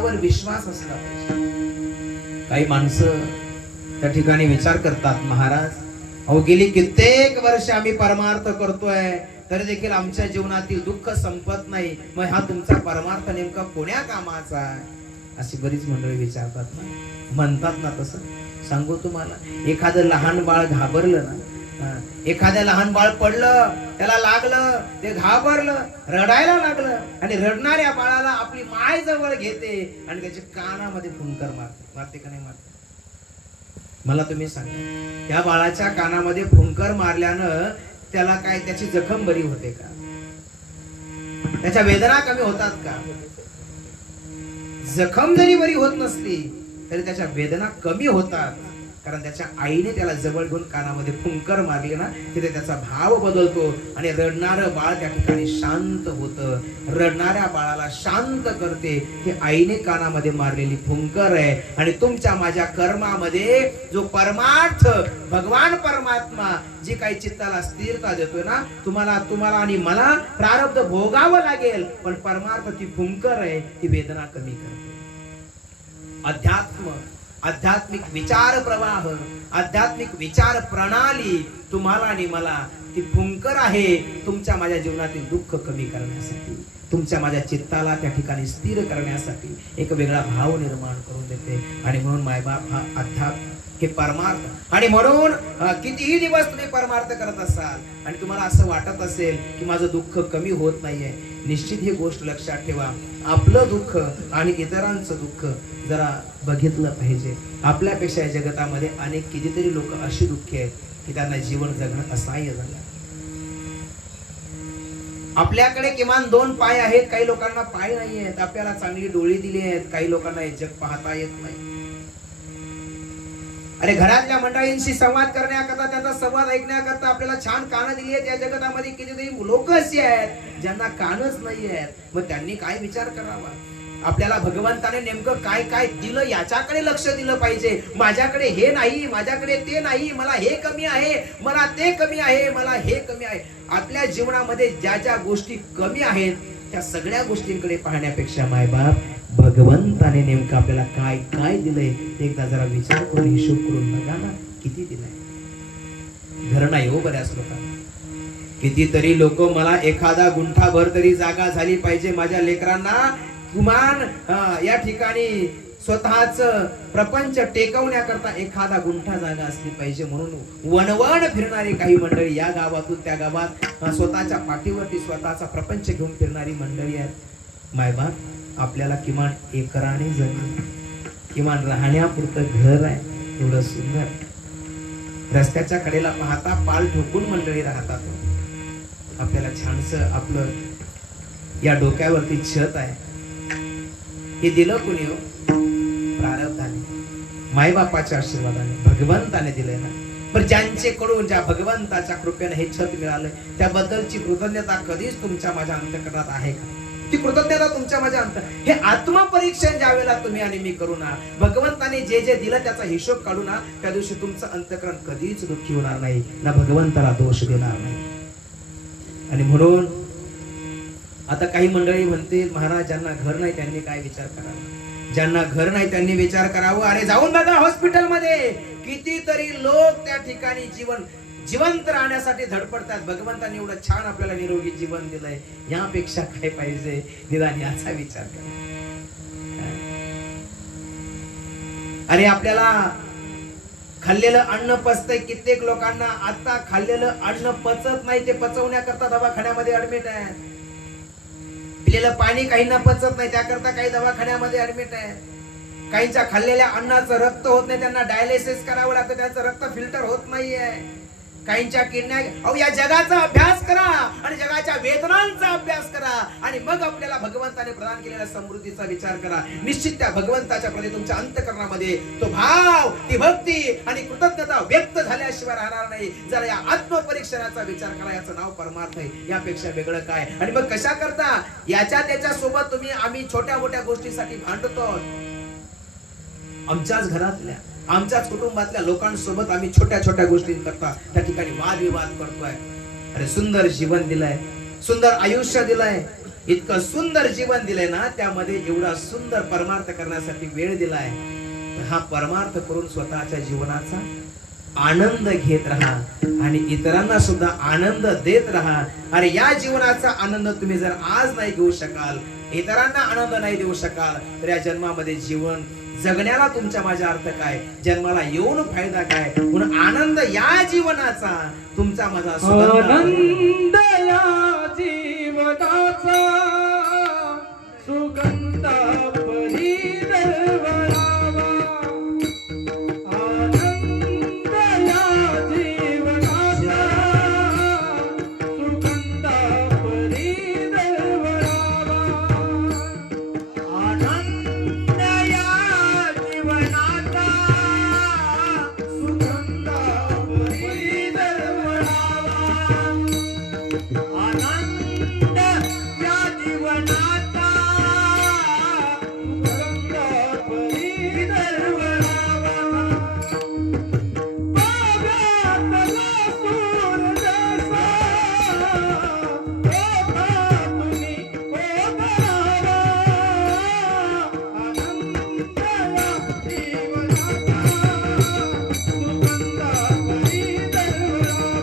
माझ्यावर विश्वास असला पाहिजे. काही माणसं त्या ठिकाणी विचार करतात, महाराज अहो गेली कित्येक वर्ष आम्ही परमार्थ करतोय तरी देखील आमच्या जीवनातील दुःख संपत नाही, मग हा तुमचा परमार्थ नेमका कोण्या कामाचा आहे? अशी बरीच मंडळी विचारतात ना, म्हणतात ना. तसं सांगू तुम्हाला, एखादं लहान बाळ घाबरलं ना, एखाद्या लहान बाळ पडलं, त्याला लागलं, ते घाबरलं, रडायला लागलं आणि रडणाऱ्या बाळाला आपली माय जवळ घेते आणि त्याच्या कानामध्ये फुंकर मारते का नाही मारते? मला तुम्ही सांगा, त्या बाळाच्या कानामध्ये फुंकर मारल्यानं त्याला काय त्याची जखम बरी होते का? त्याच्या वेदना कमी होतात का? जखम जरी बरी होत नसली तरी त्याच्या वेदना कमी होतात, कारण त्याच्या आईने त्याला जवळ घेऊन कानामध्ये फुंकर मारली ना, तिथे त्याचा भाव बदलतो आणि रडणारं बाळ त्या ठिकाणी शांत होतं. रडणाऱ्या बाळाला शांत करते ही आईने कानामध्ये मारलेली फुंकर आहे. आणि तुमच्या माझ्या कर्मामध्ये जो परमार्थ भगवान परमात्मा जी काही चित्ताला स्थिरता देतोय ना, तुम्हाला आणि मला प्रारब्ध भोगावं लागेल, पण परमार्थ ती फुंकर आहे, ती वेदना कमी करते. आध्यात्मिक विचार प्रवाह, आध्यात्मिक विचार प्रणाली तुम्हाला आणि मला ती फुंकर आहे, तुमच्या माझ्या जीवनातील दुःख कमी करण्यासाठी, तुमच्या माझ्या चित्ताला त्या ठिकाणी स्थिर करण्यासाठी एक वेगळा भाव निर्माण करून देते. आणि म्हणून मायबाप हा अध्यात्म हे परमार्थ. आणि म्हणून कितीही दिवस तुम्ही परमार्थ करत असाल आणि तुम्हाला असं वाटत असेल की माझं दुःख कमी होत नाहीये, निश्चित ही गोष्ट लक्षात ठेवा, आपलं दुःख आणि इतरांचं दुःख जरा बघितलं पाहिजे. आपल्यापेक्षा या जगतामध्ये अनेक कितीतरी लोक अशी दुःखी आहेत की त्यांना जीवन जगणं असह्य झालं. आपल्याकडे किमान 2 पाय आहेत, काही लोकांना पाय नाही आहेत. आपल्याला चांगली डोळे दिली आहेत, काही लोकांना हे जग पाहता येत नाही. अरे घरातल्या मंडळींशी संवाद करण्याकरता, त्याचा संवाद ऐकण्याकरता आपल्याला छान कानं दिली आहेत. या जगतामध्ये कितीतरी लोक अशी आहेत ज्यांना कानच नाही आहेत. मग त्यांनी काय विचार करावा? आपल्याला भगवंताने नेमकं काय काय दिलं याच्याकडे लक्ष दिलं पाहिजे. माझ्याकडे हे नाही, माझ्याकडे ते नाही, मला हे कमी आहे, मला ते कमी आहे, मला हे कमी आहे. आपल्या जीवनामध्ये ज्या ज्या गोष्टी कमी आहेत त्या सगळ्या गोष्टींकडे पाहण्यापेक्षा मायबाप भगवंताने नेमकं आपल्याला काय काय दिलंय ते एकदा जरा विचार करून हिशोब करून बघा ना, किती दिलंय. घर नाही हो बऱ्याच लोकांना. कितीतरी लोक मला एखादा गुंठाभर तरी जागा झाली पाहिजे, माझ्या लेकरांना कुमान या ठिकाणी स्वतःच प्रपंच टेकवण्याकरता एखादा गुंठा जागा असली पाहिजे म्हणून वणवण फिरणारी काही मंडळी या गावातून त्या गावात स्वतःच्या पाठीवरती स्वतःचा प्रपंच घेऊन फिरणारी मंडळी आहेत. मायबाप आपल्याला किमान एकराने जमीन, किमान राहण्यापुरतं घर आहे, एवढं सुंदर. रस्त्याच्या कडेला पाहता पाल ठोकून मंडळी राहतात. आपल्याला छानसं आपलं या डोक्यावरती छत आहे. हे दिलं कुणी हो? प्रारब्धाने, मायबापाच्या आशीर्वादाने, भगवंताने दिलंय ना. पण ज्यांच्याकडून ज्या भगवंताच्या कृपेने हे छत मिळालं त्याबद्दलची कृतज्ञता कधीच तुमच्या माझ्या अंतःकरणात आहे का? ती कृतज्ञता तुमच्या माझ्या हे आत्मपरीक्षण ज्या वेळेला तुम्ही आणि मी करू ना, भगवंताने जे जे दिलं त्याचा हिशोब काढू ना, त्या दिवशी तुमचं अंतःकरण कधीच दुःखी होणार नाही, ना भगवंताला दोष देणार नाही. आणि म्हणून आता काही मंडळी म्हणते महाराज ज्यांना घर नाही त्यांनी काय विचार करावा? ज्यांना घर नाही त्यांनी विचार करावं. अरे जाऊन बघा हॉस्पिटलमध्ये कितीतरी लोक त्या ठिकाणी जिवंत राहण्यासाठी धडपडतात. भगवंताने एवढं छान आपल्याला निरोगी जीवन दिलंय, यापेक्षा काय पाहिजे? निदान याचा विचार करा. अरे आपल्याला खाल्लेलं अन्न पचतंय, कित्येक लोकांना आता खाल्लेलं अन्न पचत नाही, ते पचवण्याकरता दवाखान्यामध्ये ऍडमिट आहे. पिलेलं पाणी काहींना पचत नाही, त्याकरता काही दवाखान्यामध्ये ऍडमिट आहे. काहींच्या खाल्लेल्या अन्नाचं रक्त होत नाही, त्यांना डायलिसिस करावं लागतं, त्याचं रक्त फिल्टर होत नाहीये. काहींच्या किडन्या. अहो या जगाचा अभ्यास करा आणि जगाच्या वेदनांचा अभ्यास करा आणि मग आपल्याला भगवंताने प्रदान केलेल्या समृद्धीचा विचार करा. निश्चित त्या भगवंताच्या प्रती तुमच्या अंतःकरणामध्ये तो भाव, ती भक्ती आणि कृतज्ञता व्यक्त झाल्याशिवाय राहणार नाही. जरा या आत्मपरीक्षणाचा विचार करा, याचं नाव परमार्थ आहे. यापेक्षा वेगळं काय? आणि मग कशा करता याच्या त्याच्या सोबत आम्ही छोट्या मोठ्या गोष्टीसाठी भांडतो. आमच्याच घरातल्या, आमच्याच कुटुंबातल्या लोकांसोबत आम्ही छोट्या छोट्या गोष्टींकरता त्या ठिकाणी वादविवाद करतोय. अरे सुंदर जीवन दिलंय, सुंदर आयुष्य दिलंय, इतकं सुंदर जीवन दिलंय ना, त्यामध्ये एवढा सुंदर परमार्थ करण्यासाठी वेळ दिलाय. हा परमार्थ करून स्वतःच्या जीवनाचा आनंद घेत राहा आणि इतरांना सुद्धा आनंद देत राहा. अरे या जीवनाचा आनंद तुम्ही जर आज नाही घेऊ शकाल, इतरांना आनंद नाही देऊ शकाल, तर या जन्मामध्ये जीवन जगण्याला तुमच्या माझा अर्थ काय, जन्माला येऊन फायदा काय. म्हणून आनंद या जीवनाचा तुमचा माझा आनंद या जीवनाचा सुगंध परी दरवळावा. आनंद या जीवनाचा सुगंध परी दरवळावा. आनंद या जीवनाचा सुगंध परी दरवळावा. आनंद या जीवनाचा सुगंध परी दरवळावा. बागातला सूर जसा होता तुम्ही होता. आनंद या जीवनाचा सुगंध परी दरवळावा.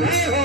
जय हो.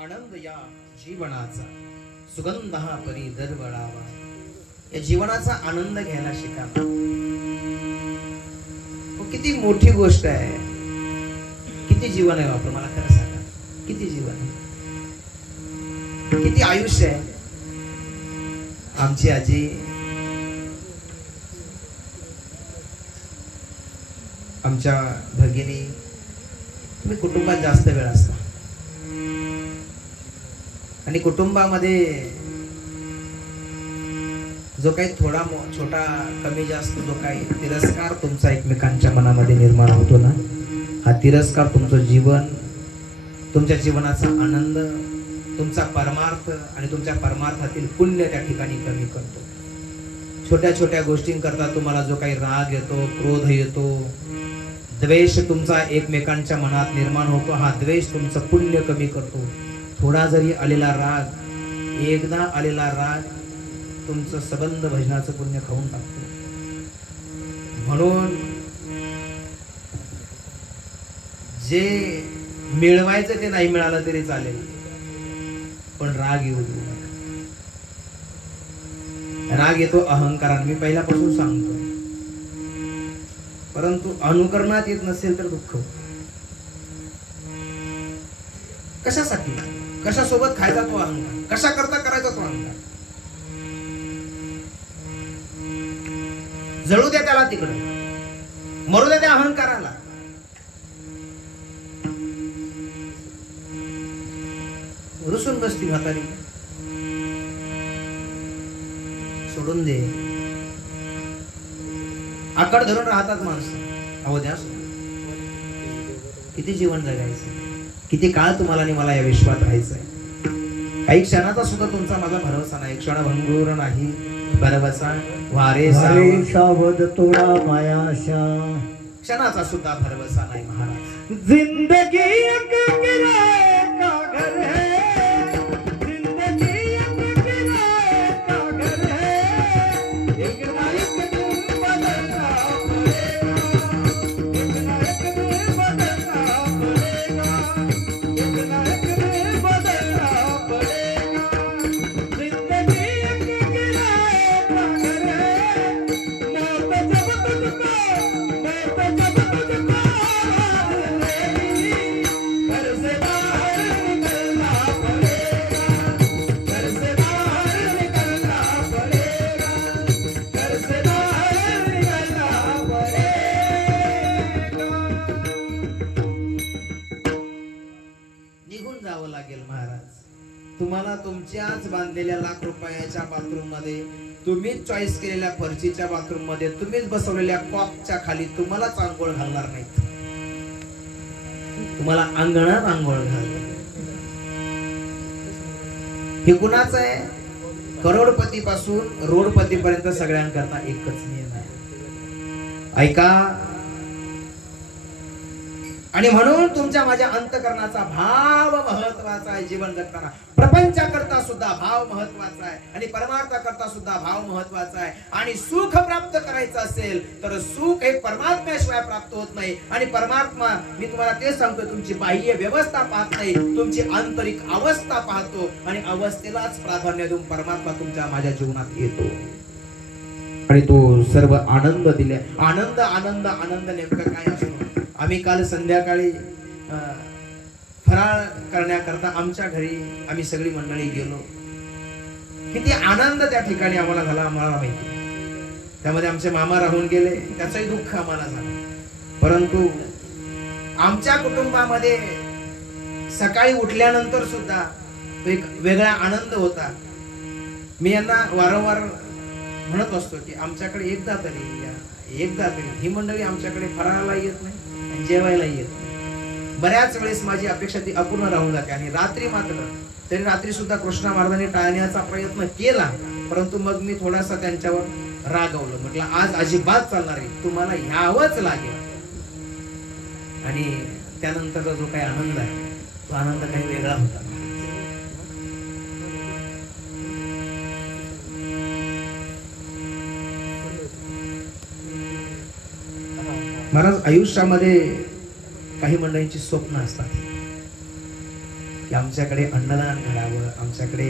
आनंद या जीवनाचा सुगंध हा परी दरवळावा. या जीवनाचा आनंद घ्यायला शिका. किती मोठी गोष्ट आहे. किती जीवन आहे आपलं, मला खरं सांगा. किती जीवन आहे, किती आयुष्य आहे. आमची आजी, आमच्या भगिनी, तुम्ही कुटुंबात जास्त वेळ असता आणि कुटुंबामध्ये जो काही थोडा छोटा कमी जास्त जो काही तिरस्कार तुमचा एकमेकांच्या मनामध्ये निर्माण होतो ना, हा तिरस्कार तुमचं जीवन, तुमच्या जीवनाचा आनंद, तुमचा परमार्थ आणि तुमच्या परमार्थातील पुण्य त्या ठिकाणी कमी करतो. छोट्या छोट्या गोष्टींकरता तुम्हाला जो काही राग येतो, क्रोध येतो, द्वेष तुमचा एकमेकांच्या मनात निर्माण होतो, हा द्वेष तुमचं पुण्य कमी करतो. थोडा जरी आलेला राग, एकदा आलेला राग तुमचं सबंध भजनाचं पुण्य खाऊन टाकतो. म्हणून जे मिळवायचं ते नाही मिळालं तरी चालेल, पण राग येऊ देऊ नका. राग येतो अहंकाराने, मी पहिल्यापासून सांगतो. परंतु अनुकरणात येत नसेल तर दुःख. कशासाठी, कशासोबत खायचा तो अहंकार, कशा करता करायचा तो अहंकार. जळू द्या त्याला तिकडे, मरू द्या त्या अहंकाराला. रुसून बसती म्हातारी, सोडून दे. आकड धरून राहतात माणसं. अहो द्या, किती जीवन जगायचं, किती काळ तुम्हाला आणि मला या विश्वात राहायचंय. काही क्षणाचा सुद्धा तुमचा माझा भरवसा नाही, क्षण भंगूर नाही भरवसा वारे हरे सावध तोडा मायाशा, क्षणाचा सुद्धा भरवसा नाही महाराज. जिंदगी एक किराए का घर है, जिंदगी एक किराए का घर है, एक ना एक दिन बदलना पड़ेगा, एक ना एक दिन बदलना पड़ेगा, एक ना एक दिन बदलना पड़ेगा. जिंदगी एक किराए का घर है, मौत जब तुझको, मौत जब तुझको घर से बाहर निकलना पड़ेगा, घर से बाहर निकलना पड़ेगा, घर से बाहर निकलना पड़ेगा. निघून जावं लागेल महाराज. तुम्हाला तुमच्याच बांधलेल्या लाख रुपयाच्या बाथरूम मध्ये, तुम्हीच चॉईस केलेल्या फरशीच्या बाथरूम मध्ये, तुम्हीच बसवलेल्या कॉकच्या खाली तुम्हालाच आंघोळ घालणार नाहीत. तुम्हाला अंगणात आंघोळ घाल. हे कुणाचं आहे? करोडपती पासून रोडपती पर्यंत सगळ्यांकरता एकच नियम आहे. ऐका. आणि म्हणून तुमच्या माझ्या अंतकरणाचा भाव महत्वाचा आहे. जीवन जगताना प्रपंचाकरता सुद्धा भाव महत्वाचा आहे आणि परमार्थाकरता सुद्धा भाव महत्वाचा आहे. आणि सुख प्राप्त करायचं असेल तर सुख हे परमात्म्याशिवाय प्राप्त होत नाही. आणि परमात्मा, मी तुम्हाला तेच सांगतो, तुमची बाह्य व्यवस्था पाहत नाही, तुमची आंतरिक अवस्था पाहतो. आणि अवस्थेलाच प्राधान्य देऊन परमात्मा तुमच्या माझ्या जीवनात येतो आणि तो सर्व आनंद दिले. आनंद आनंद आनंद नेमकं काय असतो? आम्ही काल संध्याकाळी फराळ करण्याकरता आमच्या घरी आम्ही सगळी मंडळी गेलो. किती आनंद त्या ठिकाणी आम्हाला झाला आम्हाला माहिती. त्यामध्ये आमचे मामा राहून गेले, त्याचंही दुःख आम्हाला झालं. परंतु आमच्या कुटुंबामध्ये सकाळी उठल्यानंतर सुद्धा एक वेगळा आनंद होता. मी यांना वारंवार म्हणत असतो की आमच्याकडे एकदा तरी ही मंडळी आमच्याकडे फराळाला येत नाही, जेवायला येत नाही. बऱ्याच वेळेस माझी अपेक्षा ती अपूर्ण राहून जाते. आणि रात्री मात्र, तरी रात्री सुद्धा कृष्णा महाराजांनी टाळण्याचा प्रयत्न केला, परंतु मग मी थोडासा त्यांच्यावर रागवलं. म्हटलं आज अजिबात चालणार आहे, तुम्हाला यावंच लागेल. आणि त्यानंतरचा जो काही आनंद आहे तो आनंद काही वेगळा होता. महाराज, आयुष्यामध्ये काही मंडळींची स्वप्न असतात की आमच्याकडे अन्नदान घडावं, आमच्याकडे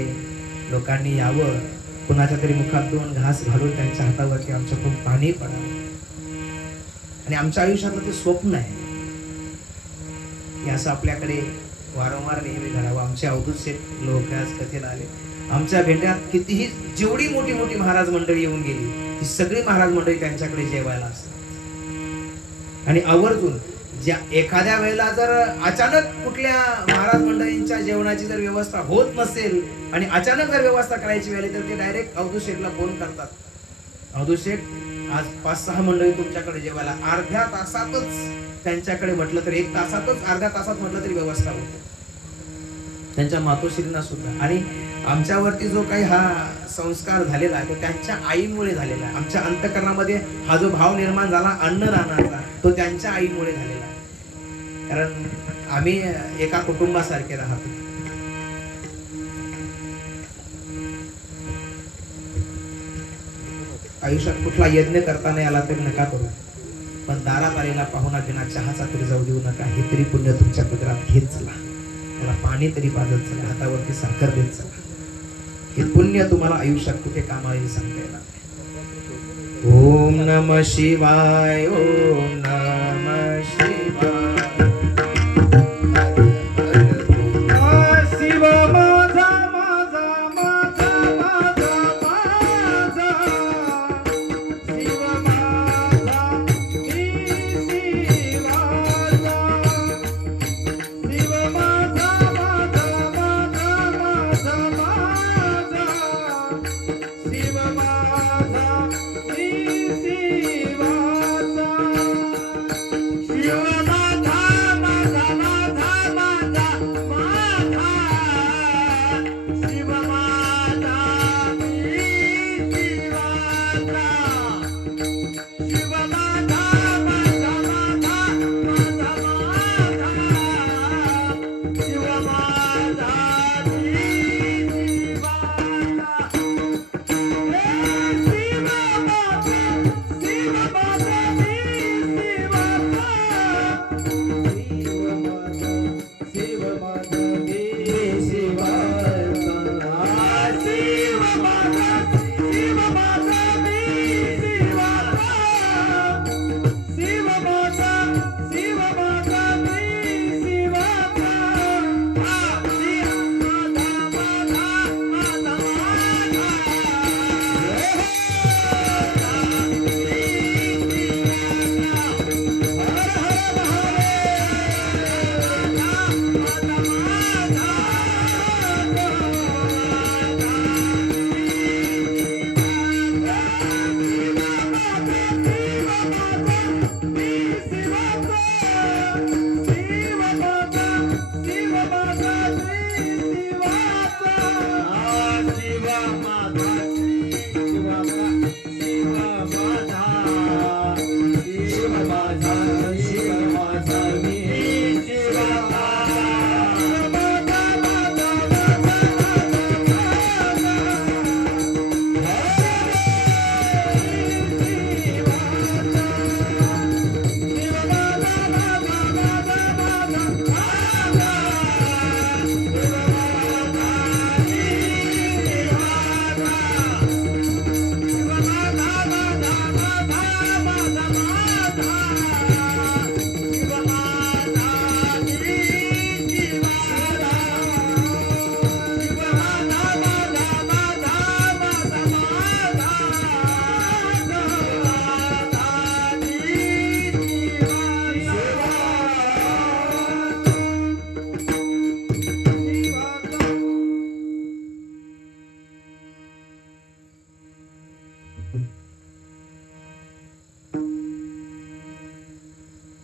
लोकांनी यावं, कुणाच्या तरी मुखात दोन घास घालून त्यांच्या हातावरती आमच्याकडून पाणी पडावं. आणि आमच्या आयुष्यातलं ते स्वप्न आहे की असं आपल्याकडे वारंवार नेहमी घडावं. आमचे अवधूत शेठ लोक आज कथेला आले. आमच्या भेंड्यात कितीही जेवढी मोठी मोठी महाराज मंडळी येऊन गेली, ती सगळी महाराज मंडळी त्यांच्याकडे जेवायला असतात. आणि आवर्जून ज्या एखाद्या वेळेला जर अचानक कुठल्या महाराज मंडळींच्या जेवणाची जर व्यवस्था होत नसेल आणि अचानक जर व्यवस्था करायची वेळ तर ते डायरेक्ट अवधूत शेठला फोन करतात. अवधूत शेठ, आज 5-6 मंडळी तुमच्याकडे जेवायला, अर्ध्या तासातच त्यांच्याकडे म्हटलं तर 1 तासातच, अर्ध्या तासात म्हटलं तरी व्यवस्था होते. त्यांच्या मातोश्रींना सुद्धा. आणि आमच्यावरती जो काही हा संस्कार झालेला आहे तो त्यांच्या आईमुळे झालेला आहे. आमच्या अंतःकरणामध्ये हा जो भाव निर्माण झाला अन्नदानाचा, तो त्यांच्या आईमुळे झालेला आहे. कारण आम्ही एका कुटुंबासारखे राहतो. आयुष्यात कुठला यज्ञ करता नाही आला तरी नका करू, पण दारात आलेला पाहुणा बिना चहाचा तरी जाऊ देऊ नका. हे तरी पुण्य तुमच्या पदरात घेत चला, मला पाणी तरी पाजत चला, हातावरती साखर देत चला. हे पुण्य तुम्हाला आयुष्यात कुठे कामाला येईल सांगता येणार. ओम नमः शिवाय, ओम नमः शिवाय. शिव माझा माझा माझा माझा माझा, शिव माझा मी शिवाचा, शिव माझा माझा माझा माझा माझा, शिव माझा मी शिवाचा.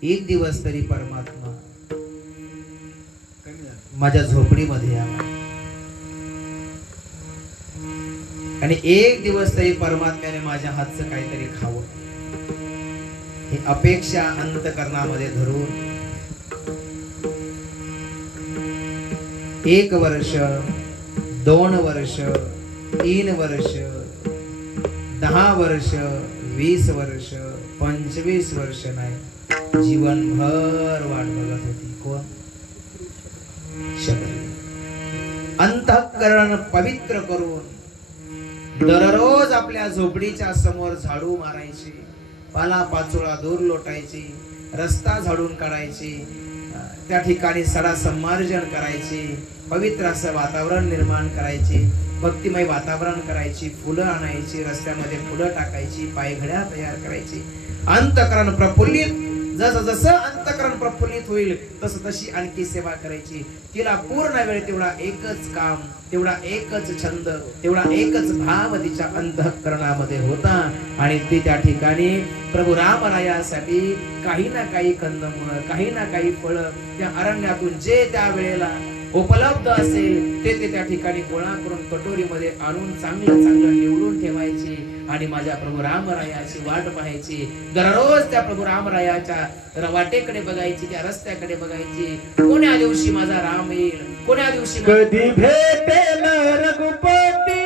एक दिवस तरी परमात्मा माझ्या झोपडीमध्ये यावा आणि एक दिवस तरी परमात्म्याने माझ्या हातचं काहीतरी खावं, ही अपेक्षा अंतकरणामध्ये धरून 1 वर्ष, 2 वर्ष, 3 वर्ष, 10 वर्ष, 20 वर्ष, 25 वर्ष नाही, जीवनभर वाट बघत होती. कोण? शबरी. अंतःकरण पवित्र करून दररोज आपल्या झोपडीच्या समोर झाडू मारायची, पाला पाचोळा दूर लोटायची, रस्ता झाडून काढायची, त्या ठिकाणी सडा संमार्जन करायची, पवित्र असं वातावरण निर्माण करायची, भक्तिमय वातावरण करायची, फुलं आणायची, रस्त्यामध्ये फुलं टाकायची, पायघड्या तयार करायची. अंतःकरण प्रफुल्लित, जसं जसं अंतःकरण प्रफुल्लित होईल तसं तशी आणखी सेवा करायची. तिला पूर्ण वेळ तेवढा एकच काम, तेवढा एकच छंद, तेवढा एकच भाव तिच्या अंतःकरणामध्ये होता. आणि ती त्या ठिकाणी प्रभू रामरायासाठी काही ना काही कंदमुळं, काही ना काही फळं त्या अरण्यातून जे त्या वेळेला उपलब्ध असेल ते त्या ठिकाणी गोळा करून कटोरीमध्ये आणून चांगलं चांगलं निवडून ठेवायची आणि माझ्या प्रभू रामरायाची वाट पाहायची. दररोज त्या प्रभू रामरायाच्या वाटेकडे बघायची, त्या रस्त्याकडे बघायची. कोण्या दिवशी माझा राम येईल, कोण्या दिवशी कधी भेटेल रघुपती,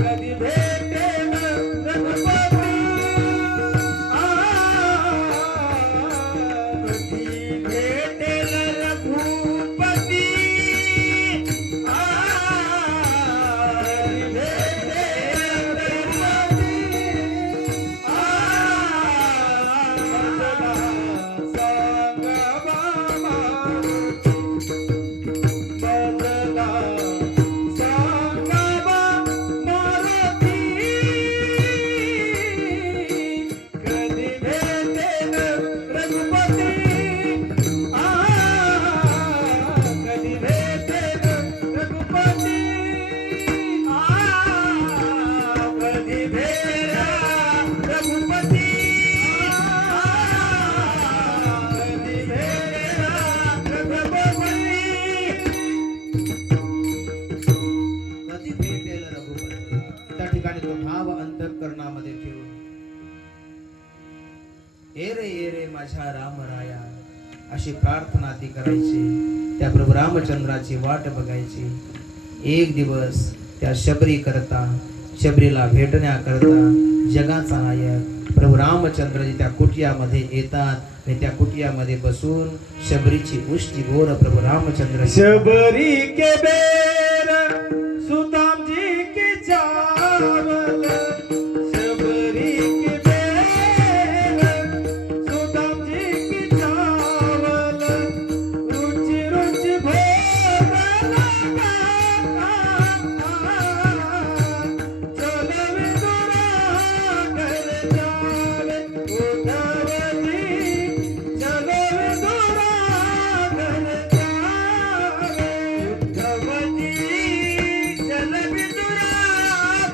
कधी भेटेल रघुपती, कधी भेटेल रघुपती, माझ्या रामराया अशी प्रार्थना ती करायची. त्या प्रभू रामचंद्राची वाट बघायची. एक दिवस त्या शबरी करता, शबरीला भेटण्याकरता जगाचा नायक प्रभू रामचंद्रजी त्या कुटियामध्ये येतात आणि त्या कुटियामध्ये बसून शबरीची उष्टी गोर प्रभू रामचंद्र. शबरी के बेर सुदाम जी के चावल, शबरी के बेर सुदाम जी के चावल, रुचि रुचि भोग लगा, चलो विदुरा घर जावे, उद्धव जी चलो विदुरा घर जावे, उद्धव जी चल विदुरा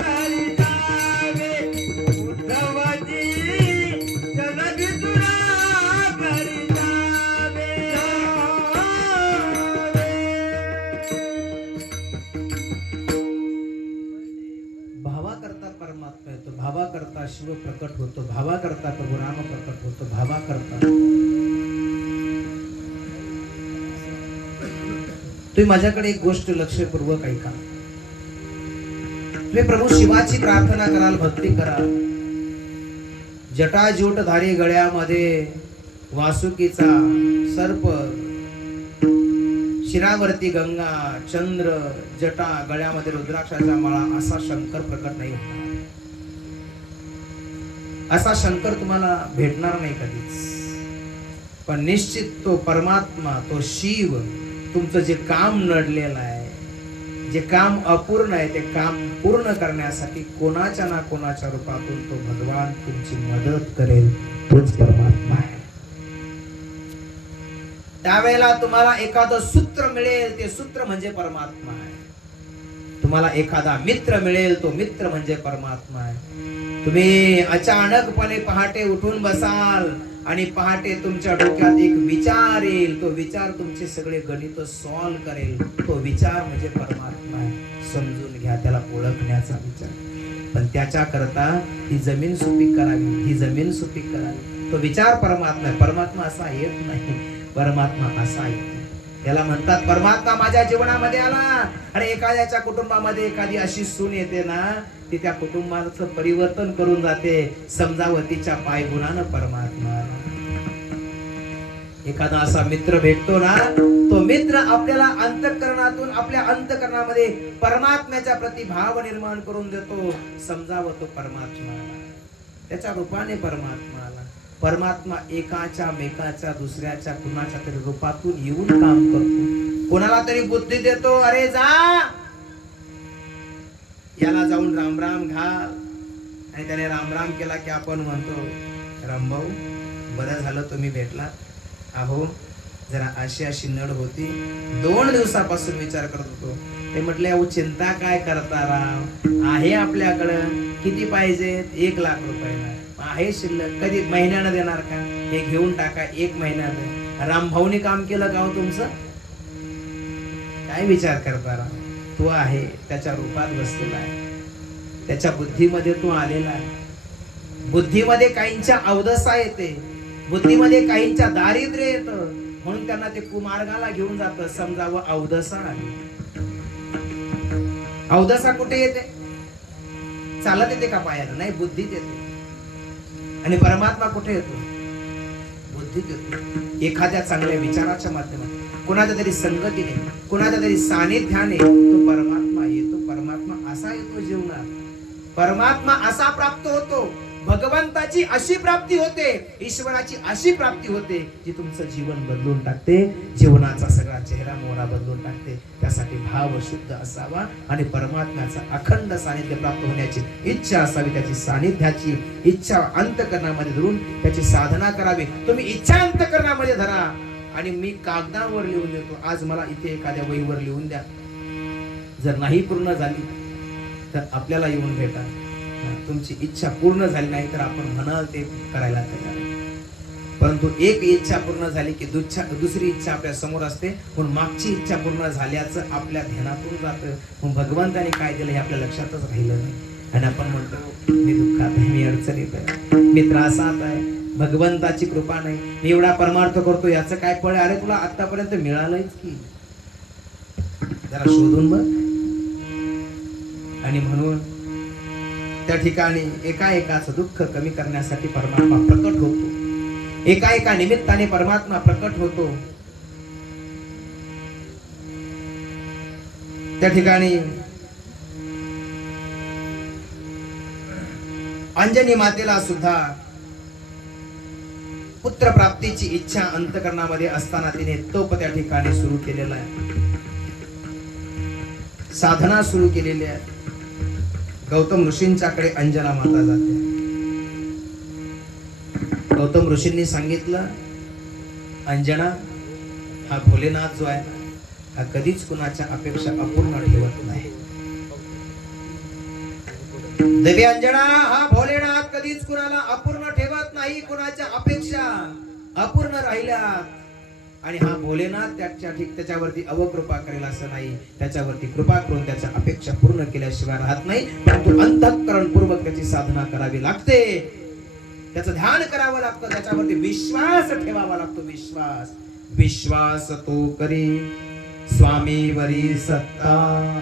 घर जावे, उद्धव जी चल विदुरा घर जावे. भावा करता परमात्मा येतो, भावा करता शिव प्रकट होतो, भावा करता प्रभू राम प्रकट होतो, भावा करता. तुम्ही माझ्याकडे एक गोष्ट लक्षपूर्वक ऐका. तुम्ही प्रभू शिवाची प्रार्थना कराल, भक्ती कराल. जटाजूटधारी गळ्यामध्ये वासुकीचा सर्प, शिरावरती गंगा, चंद्र, जटा, गळ्यामध्ये रुद्राक्षाचा माळा, असा शंकर प्रकट नाही होणार. असा शंकर तुम्हाला भेटणार नाही कधीच. पण निश्चित तो परमात्मा, तो शिव, तुमचं जे काम नडलेलं आहे, जे काम अपूर्ण आहे, ते काम पूर्ण करण्यासाठी कोणाच्या ना कोणाच्या रूपातून तो भगवान तुमची मदत करेल. तोच परमात्मा आहे. त्यावेळेला तुम्हाला एखादं सूत्र मिळेल, ते सूत्र म्हणजे परमात्मा आहे. तुम्हाला एखादा मित्र मिळेल, तो मित्र म्हणजे परमात्मा आहे. तुम्ही अचानकपणे पहाटे उठून बसाल आणि पहाटे तुमच्या डोक्यात एक विचार येईल, तो विचार तुमचे सगळे गणित सॉल्व करेल, तो विचार म्हणजे परमात्मा आहे. समजून घ्या, त्याला ओळखण्याचा विचार. पण त्याच्या करता ही जमीन सुपीक करावी, ही जमीन सुपीक करावी. तो विचार परमात्मा आहे. परमात्मा असा येत नाही, परमात्मा असा येतो. त्याला म्हणतात परमात्मा माझ्या जीवनामध्ये आला. आणि एखाद्याच्या कुटुंबामध्ये एखादी अशी सून येते ना, ती त्या कुटुंबाचं परिवर्तन करून जाते. समजावतीच्या पायगुणानं परमात्मा आला. एखादा असा मित्र भेटतो ना, तो मित्र आपल्याला अंतःकरणातून, आपल्या अंतःकरणामध्ये परमात्म्याच्या प्रति भाव निर्माण करून देतो. समजावं तो परमात्मा आला, त्याच्या रूपाने परमात्मा आला. परमात्मा एकाच्या मेकाच्या दुसऱ्याच्या कुणाच्या तरी रूपातून येऊन काम करतो. कोणाला तरी बुद्धी देतो, अरे जा याला जाऊन राम राम घाल. आणि त्याने राम राम केला की आपण म्हणतो, रामभाऊ बरं झालं तुम्ही भेटला. अहो जरा अशी अशी नड होती, 2 दिवसापासून विचार करत होतो. ते म्हटले अहो चिंता काय करता राव, आहे आपल्याकडं. किती पाहिजे? 1 लाख रुपयाला आहे शिल्लक. कधी महिन्यानं देणार का? हे घेऊन टाका, 1 महिन्यानं. रामभाऊने काम केलं का हो तुमचं? काय विचार करता राव? तो आहे, त्याच्या रूपात बसलेला आहे, त्याच्या बुद्धीमध्ये तो आलेला आहे. बुद्धीमध्ये काहींच्या अवदसा येते, बुद्धीमध्ये काहींच्या दारिद्र्य येतं, म्हणून त्यांना ते कुमार्गाला घेऊन जातं. समजावं अवदसा आली. अवदसा कुठे येते? चालत येते का पायाला? नाही, बुद्धीत येते. आणि परमात्मा कुठे येतो? बुद्धीत येतो. एखाद्या चांगल्या विचाराच्या माध्यमातून, कोणाच्या तरी संगतीने, कोणाच्या तरी सानिध्याने तो परमात्मा येतो. परमात्मा असा येतो जीवनात. परमात्मा असा प्राप्त होतो. भगवंताची अशी प्राप्ती होते, ईश्वराची अशी प्राप्ती होते, जी तुमचं जीवन बदलून टाकते, जीवनाचा सगळा चेहरा मोहरा बदलून टाकते. त्यासाठी भाव शुद्ध असावा आणि परमात्म्याचा अखंड सानिध्य प्राप्त होण्याची इच्छा असावी. त्याची सानिध्याची इच्छा अंतःकरणामध्ये धरून त्याची साधना करावी. तुम्ही इच्छा अंतःकरणामध्ये धरा आणि मी कागदावर लिहून देतो. आज मला इथे एखाद्या वहीवर लिहून द्या. जर नाही पूर्ण झाली तर आपल्याला येऊन भेटा. तुमची इच्छा पूर्ण झाली नाही तर आपण म्हणाल ते करायला तयार आहे. परंतु एक इच्छा पूर्ण झाली की दुसरी इच्छा आपल्या समोर असते, म्हणून मागची इच्छा पूर्ण झाल्याचं आपल्या ध्यानातून जातं. मग भगवंताने काय दिलं हे आपल्या लक्षातच राहिलं नाही. आणि आपण म्हणतो मी दुःखात आहे, मी अडचणीत आहे, मी त्रासात आहे, भगवंताची कृपा नाही, मी एवढा परमार्थ करतो, याचं काय फळ? अरे तुला आतापर्यंत मिळालंच की, जरा शोधून बघ. आणि म्हणून त्या ठिकाणी एकाएकाचं दुःख कमी करण्यासाठी परमात्मा प्रकट होतो. एका निमित्ताने परमात्मा प्रकट होतो. त्या ठिकाणी अंजनी मातेला सुद्धा पुत्र प्राप्तीची इच्छा अंतःकरणामध्ये असताना तिने तप त्या ठिकाणी सुरू केलेला आहे, साधना सुरू केलेली आहे. गौतम ऋषींच्याकडे अंजना माता जाते. गौतम ऋषींनी सांगितलं, अंजना हा भोलेनाथ जो आहे हा कधीच कुणाच्या अपेक्षा अपूर्ण ठेवत नाही. देवी अंजना हा भोलेनाथ कधीच कुणाला अपूर्ण ठेवत नाही. कुणाच्या अपेक्षा अपूर्ण राहिल्या आणि हा भोलेनाथ त्याच्यावरती अवकृपा करेल असं नाही. त्याच्यावरती कृपा करून त्याच्या अपेक्षा पूर्ण केल्याशिवाय राहत नाही. परंतु अंतःकरणपूर्वक त्याची साधना करावी लागते, त्याचं ध्यान करावं लागतं, त्याच्यावरती विश्वास ठेवावा लागतो. विश्वास विश्वास तो करी स्वामीवरी सत्ता.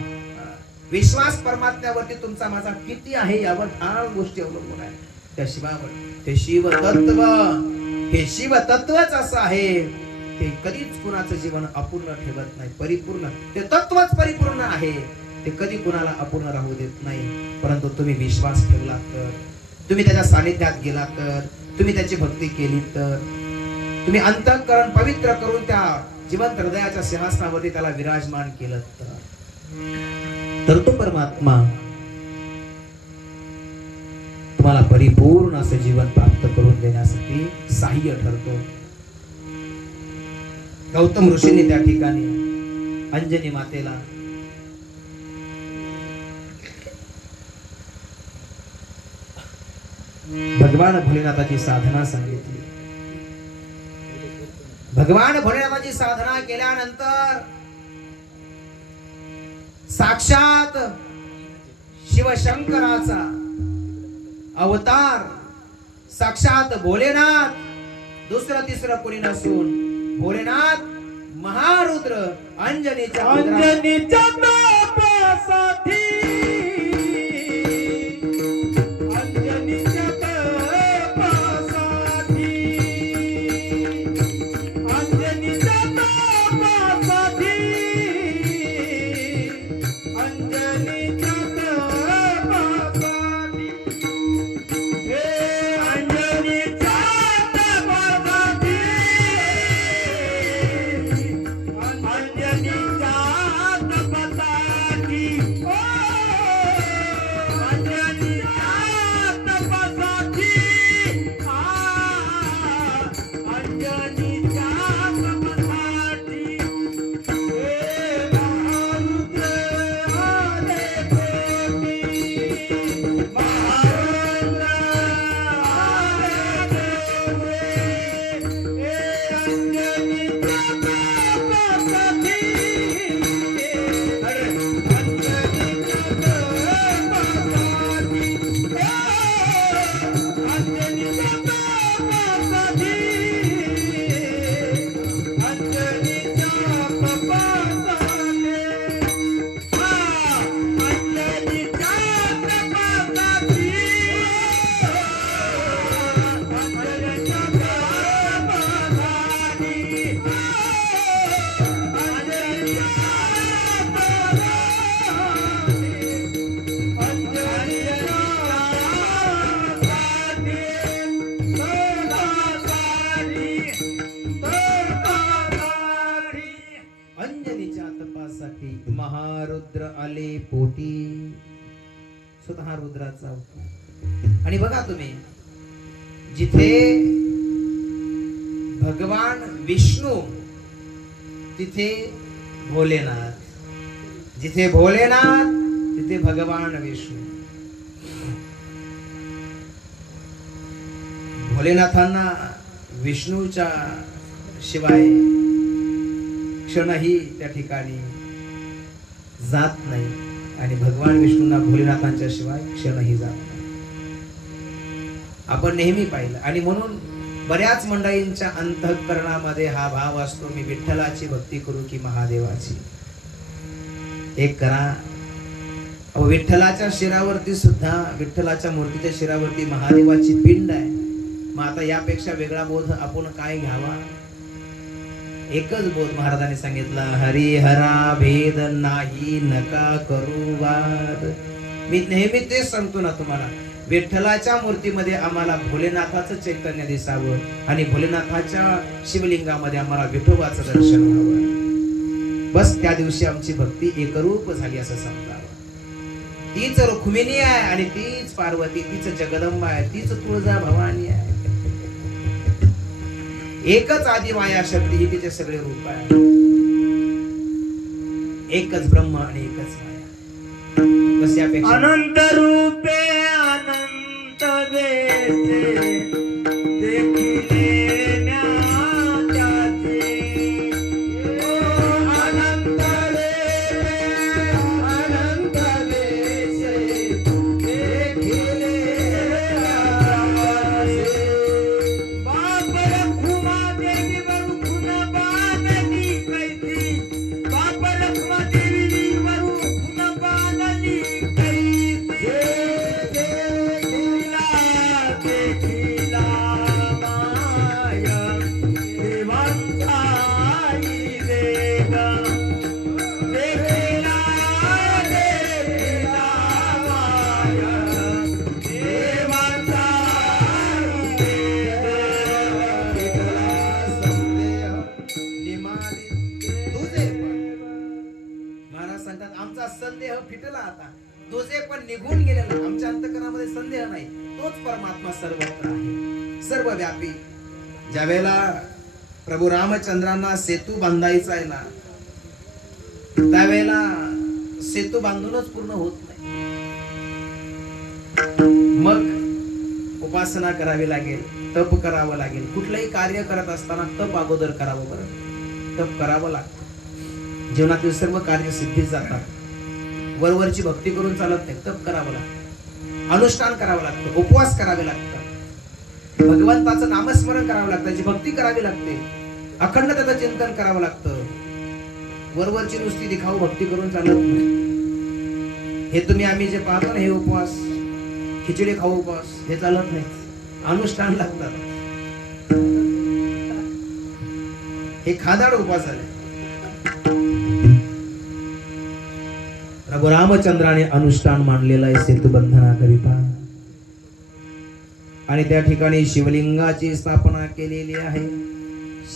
विश्वास परमात्म्यावरती तुमचा माझा किती आहे यावर फार गोष्टी अवलंबून आहे. त्या शिवावर ते शिव तत्व, हे शिव तत्वच असं आहे, ते कधीच कुणाचं जीवन अपूर्ण ठेवत नाही. परिपूर्ण ते तत्वच परिपूर्ण आहे, ते कधी कुणाला अपूर्ण राहू देत नाही. परंतु तुम्ही विश्वास ठेवला तर, तुम्ही त्याच्या सानिध्यात गेला तर, तुम्ही त्याची भक्ती केली तर, तुम्ही अंतःकरण पवित्र करून त्या जिवंत हृदयाच्या सिंहासनावरती त्याला विराजमान केलं तर तो परमात्मा तुम्हाला परिपूर्ण असं जीवन प्राप्त करून देण्यासाठी सहाय्य ठरतो. गौतम ऋषींनी त्या ठिकाणी अंजनी मातेला भगवान भोलेनाथाची साधना सांगितली. भगवान भोलेनाथाची साधना केल्यानंतर साक्षात शिवशंकराचा अवतार साक्षात भोलेनाथ, दुसरं तिसरं कोणी नसून भोलेनाथ महारुद्र अंजनीच्या अंजनीच्या तपासाठी, अंजनीच्या तपासाठी, अंजनीच्या तपासाठी, अंजनीच्या तपासाठी, हे अंजनीच्या तपासाठी, अंजनीच्या तपासाठी, ओ अंजनीच्या तपासाठी, अंजनीच्या तपासाठी, हे महारुद्र आले कोटी, महारुद्र आले कोटी, हे अंजनीच्या तपासाठी, अरे अंजनीच्या तपासाठी, अंजनीच्या तपासाठी, अंजनीच्या अंजनीच्या तपासाठी महारुद्र आले पोटी. स्वतः रुद्राचा अवतार. आणि बघा तुम्ही, जिथे भगवान विष्णू तिथे भोलेनाथ, जिथे भोलेनाथ तिथे भगवान विष्णू. भोलेनाथांना विष्णूच्या शिवाय क्षणही त्या ठिकाणी जात नाही आणि भगवान विष्णूंना भोलेनाथांच्या शिवाय क्षणही जात नाही. आपण नेहमी पाहिलं. आणि म्हणून बऱ्याच मंडळींच्या अंतःकरणामध्ये हा भाव असतो, मी विठ्ठलाची भक्ती करू की महादेवाची. एक करा. अहो, विठ्ठलाच्या शिरावरती सुद्धा, विठ्ठलाच्या मूर्तीच्या शिरावरती महादेवाची पिंड आहे. मग आता यापेक्षा वेगळा बोध आपण काय घ्यावा? एकच बोध महाराजांनी सांगितला, हरिहरा भेद नाही नका करू वाद. मी नेहमी तेच सांगतो ना तुम्हाला, विठ्ठलाच्या मूर्तीमध्ये आम्हाला भोलेनाथाचं चैतन्य दिसावं आणि भोलेनाथाच्या शिवलिंगामध्ये आम्हाला विठोबाचं दर्शन व्हावं. बस त्या दिवशी आमची भक्ती एकरूप झाली असं समजावं. तीच रुक्मिणी आहे आणि तीच पार्वती, तीच जगदंबा आहे, तीच तुळजा भवानी आहे. एकच आदिमाया शक्ती ही तिचे सगळे रूप आहे. एकच ब्रह्म आणि एकच माया. बस यापेक्षा अनंत रूपे अनंत देते देखिले न्याच्याचे, अनंत देते अनंत देते देखिले न्याच्याचे. बाप रखुमा देवी वरु खुन बांधली कैसी, बाप रखुमा देवी वरु खुन बांधली कैसी, देखिला माया देवांचा देवा, देखिला देखिला माया देवांचा महाराज सांगतात, आमचा संदेह फिटला आता, तुझे पण निघून गेलेला. आमच्या अंतकरणामध्ये संदेह नाही. तोच परमात्मा सर्वत्र आहे, सर्वव्यापी. ज्या वेळेला प्रभू रामचंद्रांना सेतू बांधायचा आहे ना, त्यावेळेला सेतू बांधूनच पूर्ण होत नाही. मग उपासना करावी लागेल, तप करावं लागेल. कुठलंही कार्य करत असताना तप अगोदर करावं. बरं, तप करावं लागतं. जीवनातील सर्व कार्य सिद्धीत जातात. वरवरची भक्ती करून चालत नाही. तप करावं लागतं, अनुष्ठान करावं लागतं, उपवास करावे लागतात, भगवंताचं नामस्मरण करावं लागतं, त्याची भक्ती करावी लागते, अखंड त्याचं चिंतन करावं लागतं. वरवरची नुसती दिखाऊ भक्ती करून चालत नाही. हे तुम्ही आम्ही जे पाहतो ना, हे उपवास, खिचडी खाऊ उपवास, हे चालत नाही. अनुष्ठान लागतात. हे खादाड उपवास झाले. रघुरामचंद्राने अनुष्ठान मानलेलं आहे सेतुबंधनाकरिता. आणि त्या ठिकाणी शिवलिंगाची स्थापना केलेली आहे,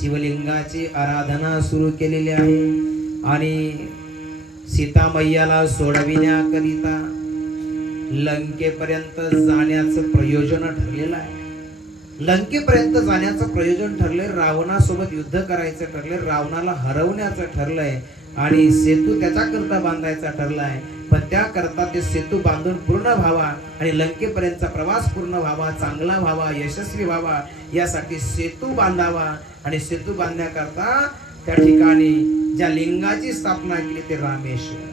शिवलिंगाची आराधना सुरू केलेली आहे. आणि सीता मैयाला सोडविण्याकरिता लंकेपर्यंत जाण्याचं प्रयोजन ठरलेलं आहे. लंकेपर्यंत जाण्याचं प्रयोजन ठरलंय. रावणासोबत युद्ध करायचं ठरलंय, रावणाला हरवण्याचं ठरलंय आणि सेतू त्याच्याकरता बांधायचा ठरलाय. पण त्याकरता ते सेतू बांधून पूर्ण व्हावा आणि लंकेपर्यंतचा प्रवास पूर्ण व्हावा, चांगला व्हावा, यशस्वी व्हावा, यासाठी सेतू बांधावा. आणि सेतू बांधण्याकरता त्या ठिकाणी ज्या लिंगाची स्थापना केली ते रामेश्वर.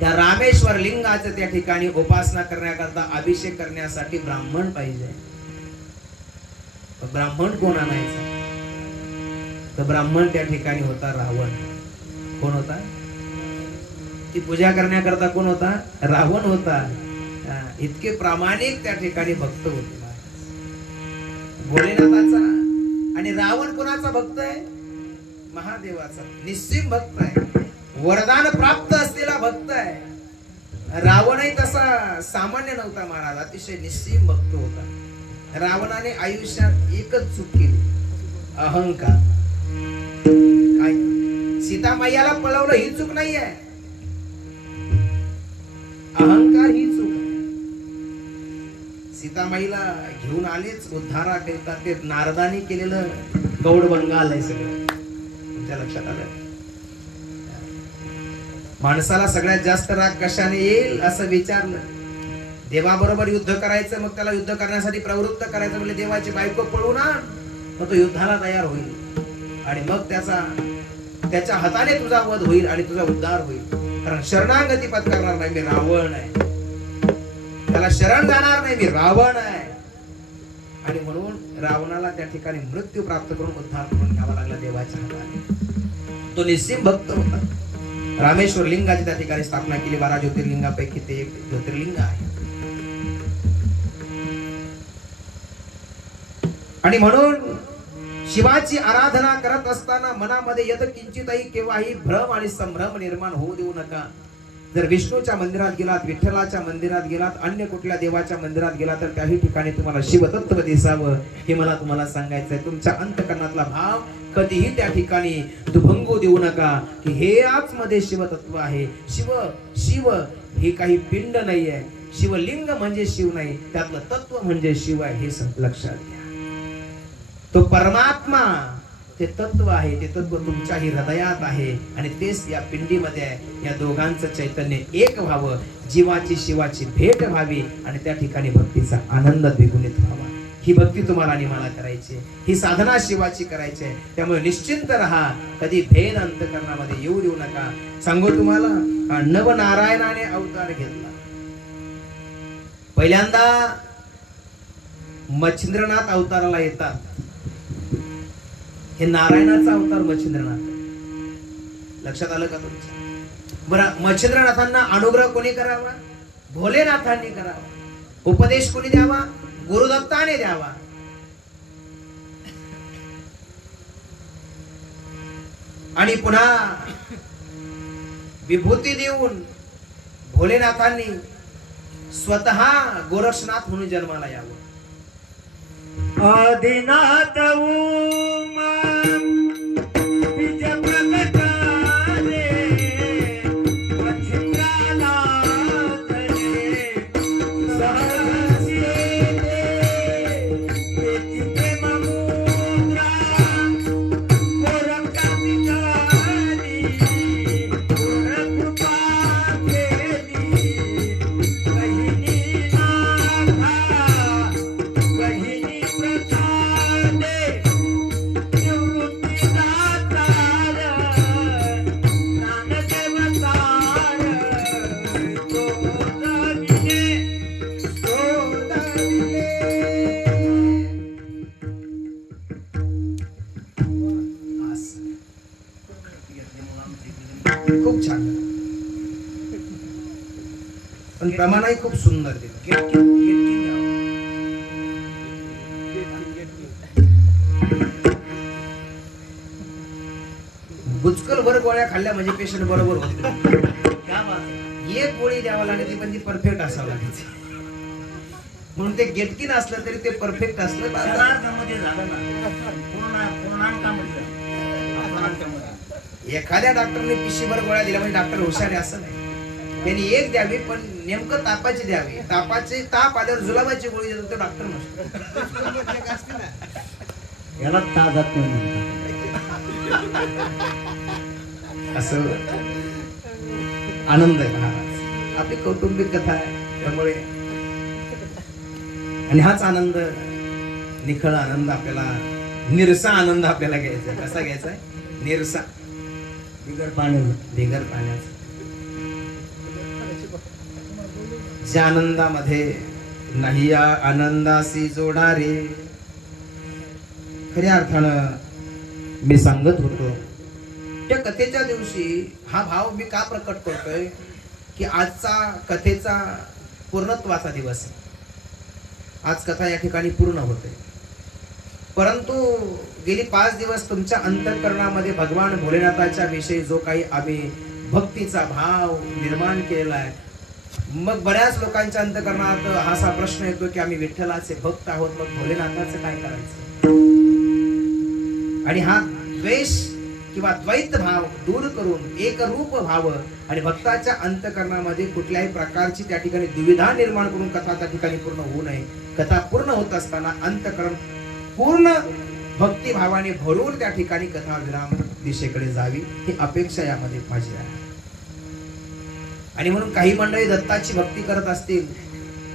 त्या रामेश्वर लिंगाचं त्या ठिकाणी उपासना करण्याकरता, अभिषेक करण्यासाठी ब्राह्मण पाहिजे. ब्राह्मण कोण आणायचा? तर ब्राह्मण त्या ठिकाणी होता रावण. कोण होता? ती पूजा करण्याकरता कोण होता? रावण होता. इतके प्रामाणिक त्या ठिकाणी भक्त होते भोलेनाथाचा. आणि रावण कोणाचा भक्त आहे? महादेवाचा निस्सीम भक्त आहे, वरदान प्राप्त असलेला भक्त आहे. रावणही तसा सामान्य नव्हता महाराज, अतिशय निस्सीम भक्त होता. रावणाने आयुष्यात एकच चूक केली, अहंकार. काय? सीता मैयाला पळवलं ही चूक नाही आहे, अहंकार ही चूक आहे. सीतामाईला घेऊन आलेच उद्धारा करता, ते नारदाने केलेलं गौड बंगाल आहे सगळं. तुमच्या लक्षात आलं? माणसाला सगळ्यात जास्त राग कशाने येईल असं विचारलं. देवाबरोबर युद्ध करायचं, मग त्याला युद्ध करण्यासाठी प्रवृत्त करायचं म्हणजे देवाची बायको पळून आण, मग तो युद्धाला तयार होईल आणि मग त्याच्या हाताने तुझा वध होईल आणि तुझा उद्धार होईल. कारण शरणागती पत्करणार नाही मी, रावण आहे. त्याला शरण जाणार नाही मी, रावण आहे. आणि म्हणून रावणाला त्या ठिकाणी मृत्यू प्राप्त करून उद्धार करून घ्यावा लागला देवाच्या हाताने. तो निस्सीम भक्त होता. रामेश्वर लिंगाची त्या ठिकाणी स्थापना केली. 12 ज्योतिर्लिंगापैकी ते एक ज्योतिर्लिंग आहे. आणि म्हणून शिवाची आराधना करत असताना मनामध्ये यत किंचितही केव्हाही भ्रम आणि संभ्रम निर्माण होऊ देऊ नका. जर विष्णूच्या मंदिरात गेलात, विठ्ठलाच्या मंदिरात गेलात, अन्य कुठल्या देवाच्या मंदिरात गेलात तर काही ठिकाणी तुम्हाला शिवतत्व दिसावं, हे मला तुम्हाला सांगायचंय. तुमच्या अंतकरणातला भाव कधीही त्या ठिकाणी दुभंगू देऊ नका की हे आतमध्ये शिवतत्व आहे. शिव हे काही पिंड नाही आहे. शिवलिंग म्हणजे शिव नाही, त्यातलं तत्व म्हणजे शिव आहे, हे लक्षात घ्या. तो परमात्मा ते तत्व आहे, ते तत्व तुमच्याही हृदयात आहे आणि तेच या पिंडीमध्ये आहे. या दोघांचं चैतन्य एक व्हावं, जीवाची शिवाची भेट व्हावी आणि त्या ठिकाणी भक्तीचा आनंद द्विगुणित व्हावा. ही भक्ती तुम्हाला आणि मला करायची, ही साधना शिवाची करायची आहे. त्यामुळे निश्चिंत राहा, कधी भेद अंतकरणामध्ये येऊ देऊ नका. सांगू तुम्हाला, नवनारायणाने अवतार घेतला. पहिल्यांदा मच्छिंद्रनाथ अवताराला येतात. हे नारायणाचा अवतार मच्छिंद्रनाथ. लक्षात आलं का तुमच्या? बरं, मच्छिंद्रनाथांना अनुग्रह कोणी करावा? भोलेनाथांनी करावा. उपदेश कोणी द्यावा? गुरुदत्ताने द्यावा. आणि पुन्हा विभूती देऊन भोलेनाथांनी स्वतः गोरक्षनाथ म्हणून जन्माला यावं. आदिनाथ प्रमाणही खूप सुंदर दिलं. बुचकल भर गोळ्या खाल्ल्या म्हणजे पेशंट बरोबर होते. एक गोळी द्यावा लागायची पण ती परफेक्ट असावं लागायची. म्हणून ते गेटकीन असलं तरी ते परफेक्ट असलं. एखाद्या डॉक्टरने पिशीभर गोळ्या दिल्या म्हणजे डॉक्टर हुशार आहे असं नाही. त्यांनी एक द्यावी पण नेमकं तापाची द्यावी. तापाची ताप आल्यावर जुलाबाची गोळी देतो तो डॉक्टर नसतो. याला ताजात असं आनंद आहे महाराज. आपली कौटुंबिक कथा आहे त्यामुळे आणि हाच आनंद निखळ आनंद आपल्याला निरसा आनंद आपल्याला घ्यायचा आहे. कसा घ्यायचा आहे? निरसा बिगर पाण्याचं. बिगर पाण्याचा. ज्या आनंदामध्ये नाही या आनंदासी जोडा रे. खऱ्या अर्थानं मी सांगत होतो त्या कथेच्या दिवशी हा भाव मी का प्रकट करतोय की आजचा कथेचा पूर्णत्वाचा दिवस आहे. आज कथा या ठिकाणी पूर्ण होते. परंतु गेली 5 दिवस तुमच्या अंतःकरणामध्ये भगवान भोलेनाथाच्या विषयी जो काही आम्ही भक्तीचा भाव निर्माण केलेला आहे, मग बऱ्याच लोकांच्या अंतःकरणात असा प्रश्न येतो की आम्ही विठ्ठलाचे भक्त आहोत, मग भोलेनाथाचं काय करायचं. आणि हा द्वेष किंवा द्वैत भाव दूर करून एक रूप भाव आणि भक्ताच्या अंतःकरणामध्ये कुठल्याही प्रकारची त्या ठिकाणी दुविधा निर्माण करून कथा त्या ठिकाणी पूर्ण होऊ नये. कथा पूर्ण होत असताना अंतःकरण पूर्ण भक्तिभावाने भरून त्या ठिकाणी कथा विराम दिशेकडे जावी ही अपेक्षा यामध्ये माझी आहे. आणि म्हणून काही मंडळी दत्ताची भक्ती करत असतील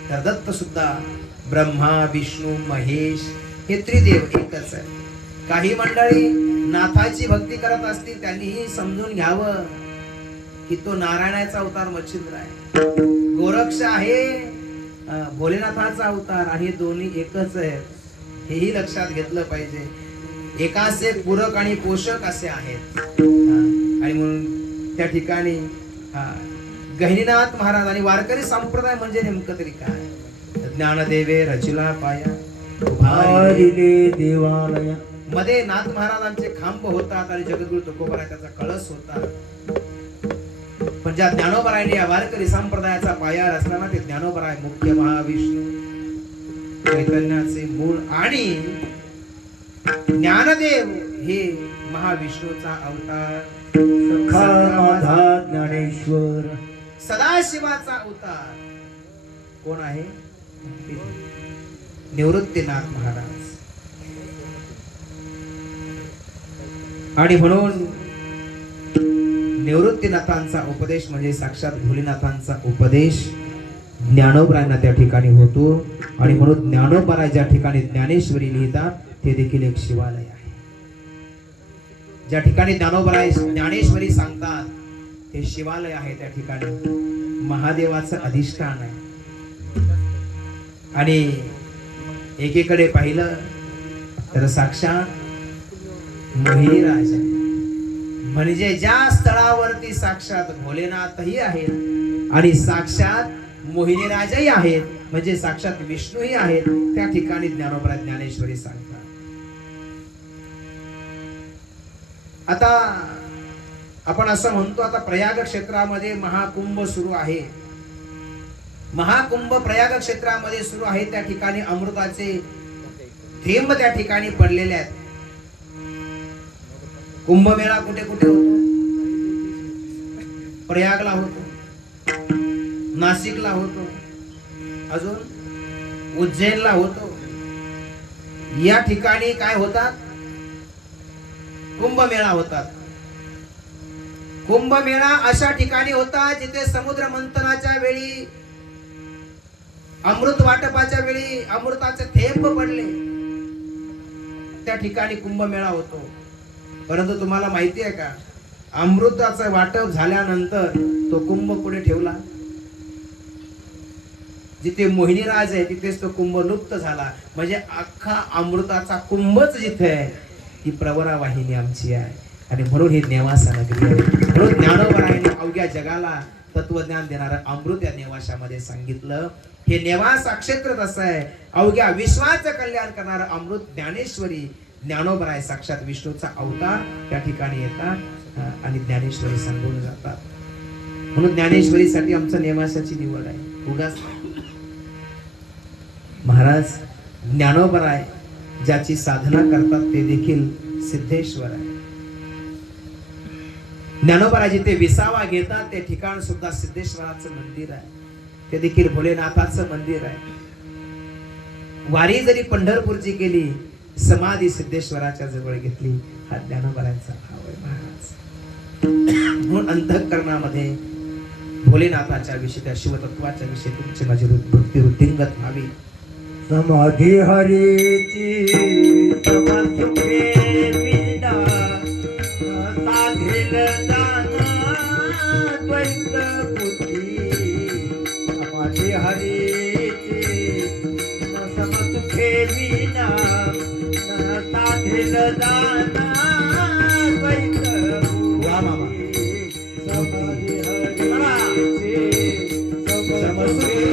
तर दत्त सुद्धा ब्रह्मा विष्णू महेश हे त्रिदेव एकच आहे. काही मंडळी नाथाची भक्ती करत असतील त्यांनीही समजून घ्यावं की तो नारायणाचा अवतार मच्छिंद्र आहे. गोरक्ष आहे भोलेनाथाचा अवतार आणि हे दोन्ही एकच आहेत. हेही लक्षात घेतलं पाहिजे. एकाच एक पूरक आणि पोषक असे आहेत. आणि म्हणून त्या ठिकाणी गहिनीनाथ महाराज आणि वारकरी संप्रदाय म्हणजे नेमकं तरी काय. ज्ञानदेवे रचिला पाया भारिले देवालय. मध्ये नाथ महाराजांचे खांब होतात आणि जगद्गुरु तुकोबराय त्याचा कळस होता. पण ज्या ज्ञानोबरायने या वारकरी संप्रदायाचा पाया रचला ते ज्ञानोबराय मुख्य महाविष्णू चैतन्याचे मूळ आणि ज्ञानदेव हे महाविष्णूचा अवतार. ज्ञानेश्वर सदाशिवाचा अवतार कोण आहे? निवृत्तीनाथ महाराज. आणि म्हणून निवृत्तीनाथांचा उपदेश म्हणजे साक्षात भोलेनाथांचा उपदेश ज्ञानोबरायांना त्या ठिकाणी होतो. आणि म्हणून ज्ञानोबराय ज्या ठिकाणी ज्ञानेश्वरी लिहितात ते देखील एक शिवालय आहे. ज्या ठिकाणी ज्ञानोबराय ज्ञानेश्वरी सांगतात ते शिवालय आहे. त्या ठिकाणी महादेवाचं अधिष्ठान आहे. आणि एकीकडे पाहिलं तर साक्षात मोहिनीराज म्हणजे ज्या स्थळावरती साक्षात भोलेनाथही आहेत आणि साक्षात मोहिनीराजही आहेत म्हणजे साक्षात विष्णूही आहेत त्या ठिकाणी ज्ञानोबराय ज्ञानेश्वरी सांगतात. आता आपण असं म्हणतो आता प्रयाग क्षेत्रामध्ये महाकुंभ सुरू आहे. महाकुंभ प्रयाग क्षेत्रामध्ये सुरू आहे. त्या ठिकाणी अमृताचे थेंब त्या ठिकाणी पडलेले आहेत. कुंभमेळा कुठे कुठे होतो? प्रयागला होतो, नाशिकला होतो, अजून उज्जैनला होतो. या ठिकाणी काय होतात? कुंभमेळा होतात. कुंभमेळा अशा ठिकाणी होता जिथे समुद्र मंथनाच्या वेळी अमृत वाटपाच्या वेळी अमृताचे थेंब पडले त्या ठिकाणी कुंभमेळा होतो. परंतु तुम्हाला माहिती आहे का अमृताचं वाटप झाल्यानंतर तो कुंभ पुढे ठेवला. जिथे मोहिनीराज आहे तिथेच तो कुंभ लुप्त झाला. म्हणजे अख्खा अमृताचा कुंभच जिथे आहे ही प्रवरा वाहिनी आमची आहे. आणि म्हणून ही नेवासा नगरी आहे. म्हणून ज्ञानोबरायाने अवघ्या जगाला तत्वज्ञान देणारं अमृत या नेवाशामध्ये सांगितलं. हे नेवासा क्षेत्र असं आहे, अवघ्या विश्वाचं कल्याण करणारं अमृत ज्ञानेश्वरी ज्ञानोबराय साक्षात विष्णूचा अवतार त्या ठिकाणी येतात आणि ज्ञानेश्वरी सांगून जातात. म्हणून ज्ञानेश्वरीसाठी आमचं नेवासाची निवड आहे. उगाच महाराज ज्ञानोबराय ज्याची साधना करतात ते देखील सिद्धेश्वर आहे. ज्ञानोबराय जिथे विसावा घेतात ते ठिकाण सुद्धा सिद्धेश्वराचं मंदिर आहे, ते देखील भोलेनाथाचं मंदिर आहे. वारी जरी पंढरपूरची केली, समाधी सिद्धेश्वराच्या जवळ घेतली, हा ज्ञानोबरायांचा भाव आहे महाराज. म्हणून अंतःकरणामध्ये भोलेनाथाच्या विषयी, त्या शिवतत्वाच्या विषयी तुमची माझी भक्ती वृद्धिंगत व्हावी. समाधी हरीची तमसुखे विना साधेल जाना द्वैत बुद्धी. समाधी हरीची तमसुखे विना साधेल जाना द्वैत बुद्धी. वा मामा. समाधी हरीची तमसुखे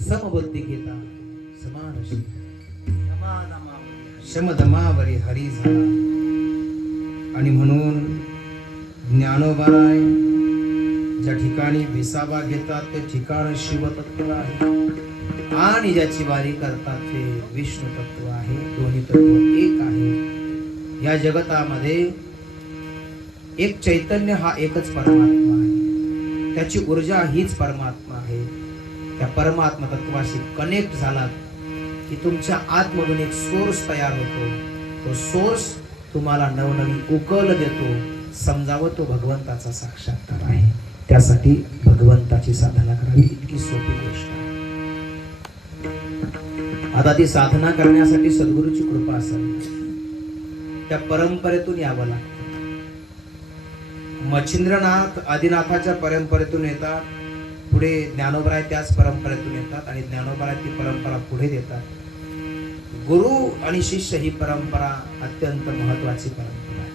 समबुद्धी घेता समान शमदमावरी हरी झाला. आणि म्हणून ज्ञानोबराय ज्या ठिकाणी विसावा घेतात ते ठिकाण शिवतत्व आहे आणि ज्याची वारी करतात ते विष्णू तत्व आहे. दोन्ही तत्व एक आहे. या जगतामध्ये एक चैतन्य हा एकच परमात्मा आहे, त्याची ऊर्जा हीच परमात्मा आहे. त्या परमात्मा तत्वाशी कनेक्ट झालात की तुमच्या आतमधून एक सोर्स तयार होतो. तो सोर्स तुम्हाला नवनवी उकल देतो. समजावं तो भगवंताचा साक्षात्कार आहे. त्यासाठी भगवंताची साधना करावी, इतकी सोपी गोष्ट आहे. आता ती साधना करण्यासाठी सद्गुरूची कृपा असावी. त्या परंपरेतून यावं लागतं. मच्छिंद्रनाथ आदिनाथाच्या परंपरेतून येतात, पुढे ज्ञानोबराय त्याच परंपरेतून येतात आणि ज्ञानोबराय ती परंपरा पुढे देतात. गुरु आणि शिष्य ही परंपरा अत्यंत महत्वाची परंपरा आहे.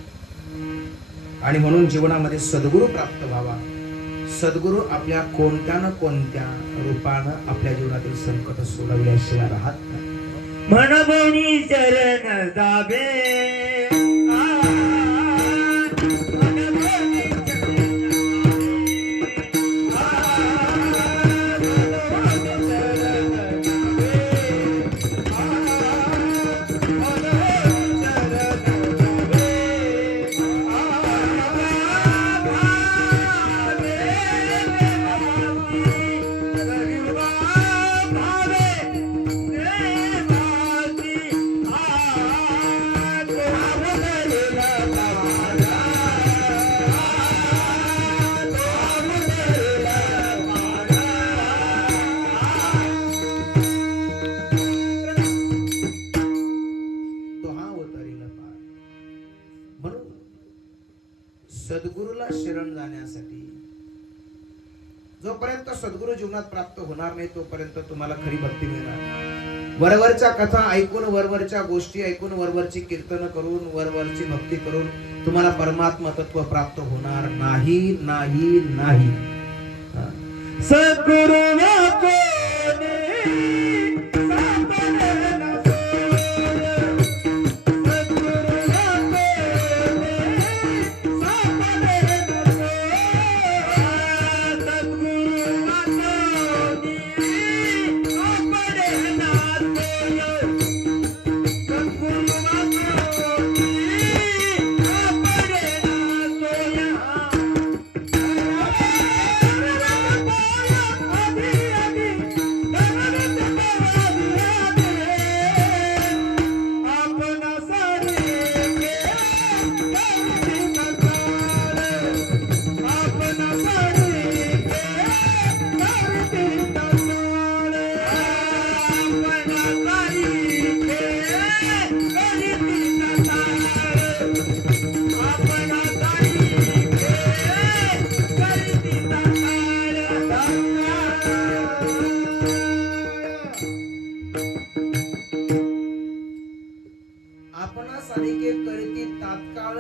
आणि म्हणून जीवनामध्ये सद्गुरू प्राप्त व्हावा. सद्गुरू आपल्या कोणत्या न कोणत्या रूपानं आपल्या जीवनातील संकट सोडवल्याशिवाय राहत नाही. म्हणबोनी चरण दाबे सद्गुरूला शरण जाण्यासाठी जोपर्यंत सद्गुरू जीवनात प्राप्त होणार नाही तोपर्यंत तुम्हाला खरी भक्ती मिळणार. वरवरच्या कथा ऐकून, वरवरच्या गोष्टी ऐकून, वरवरची कीर्तन करून, वरवरची भक्ती करून तुम्हाला परमात्मा तत्व प्राप्त होणार नाही नाही नाही. सद्गुरू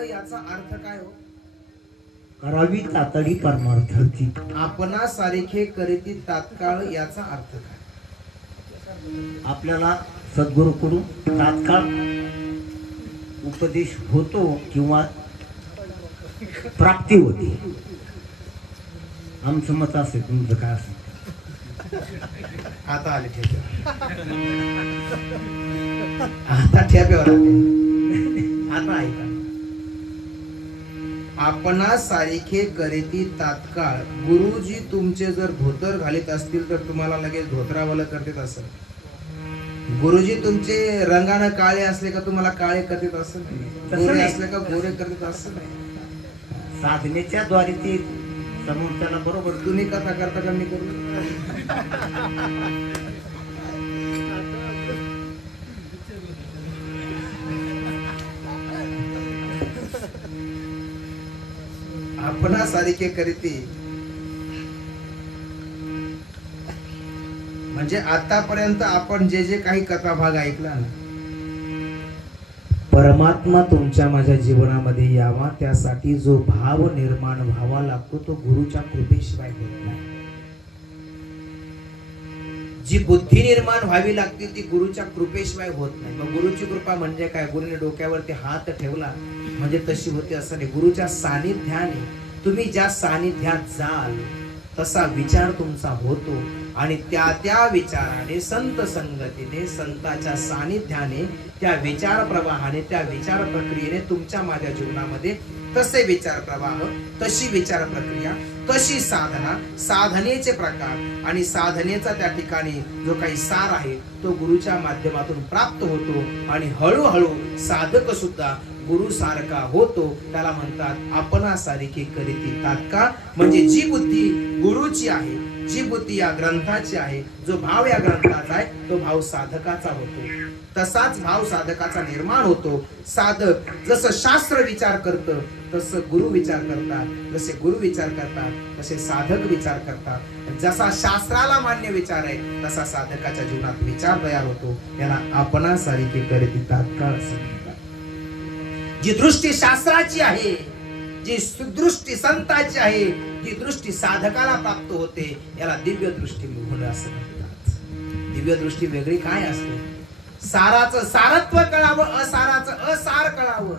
याचा अर्थ काय हो? करावी तातडी परमार्थाची. आपणा सारिखे करीती तात्काळ याचा अर्थ काय? आपल्याला सद्गुरूकडून तात्काळ उपदेश होतो किंवा प्राप्ती होते. आमचं मत असेल, तुमचं काय असेल? आता आले ठेप्यावर. आता ठेप्यावर आले. आता ऐका. आपणा सारिखे करीती तात्काळ. गुरुजी तुमचे जर धोतर घालीत असतील तर तुम्हाला लगेच धोतरावाला करतात असं. गुरुजी तुमचे रंगाने काळे असले का तुम्हाला काळे करतात असं नाही. गोरे असले का गोरे करतात असं नाही. साधनेच्या द्वारे ते समोरच्याला बरोबर. तुम्ही कथा करता का मी करू? आपणा सारिखे करीती म्हणजे आतापर्यंत आपण जे जे काही कथा भाग ऐकला ना, परमात्मा तुमच्या माझ्या जीवनामध्ये यावा त्यासाठी जो भाव निर्माण व्हावा लागतो तो गुरुच्या कृपेशिवाय होत नाही. जी बुद्धी निर्माण व्हावी लागते ती गुरुच्या कृपेशिवाय होत नाही. मग गुरुची कृपा म्हणजे काय? गुरुने डोक्यावरती हात ठेवला म्हणजे तशी होते असं नाही. गुरुच्या सानिध्याने तुम्ही ज्या सानिध्यात जाल तसा विचार तुमचा होतो आणि त्या त्या विचाराने, संत संगतीने, संताच्या सानिध्याने, त्या विचार प्रवाहाने, त्या विचार प्रक्रियेने तुमच्या माझ्या जीवनामध्ये तसे विचार प्रवाह, तशी विचार प्रक्रिया, तशी साधना, साधनेचे प्रकार आणि साधनेचा त्या ठिकाणी जो काही सार आहे तो गुरुच्या माध्यमातून प्राप्त होतो आणि हळूहळू साधक सुद्धा गुरु सारखा होतो. त्याला म्हणतात आपणा सारिखे करीती तात्काळ. म्हणजे जी बुद्धी गुरुची आहे, जी बुद्धी या ग्रंथाची आहे, जो भाव या ग्रंथाचा आहे तो भाव साधकाचा होतो. तसाच भाव साधकाचा निर्माण होतो. साधक जसं शास्त्र विचार करतं तसं गुरु विचार करतात, जसे गुरु विचार करतात तसे साधक विचार करतात. जसा शास्त्राला मान्य विचार आहे तसा साधकाच्या जीवनात विचार तयार होतो. याला आपणा सारिखे करीती तात्काळ असं म्हणतात. जी दृष्टी शास्त्राची आहे, जी दृष्टी संताची आहे, जी दृष्टी साधकाला प्राप्त होते याला दिव्य दृष्टी होणं असं म्हणतात. दिव्य दृष्टी वेगळी काय असते? साराचं सारत्व कळावं, असाराचं असार कळावं.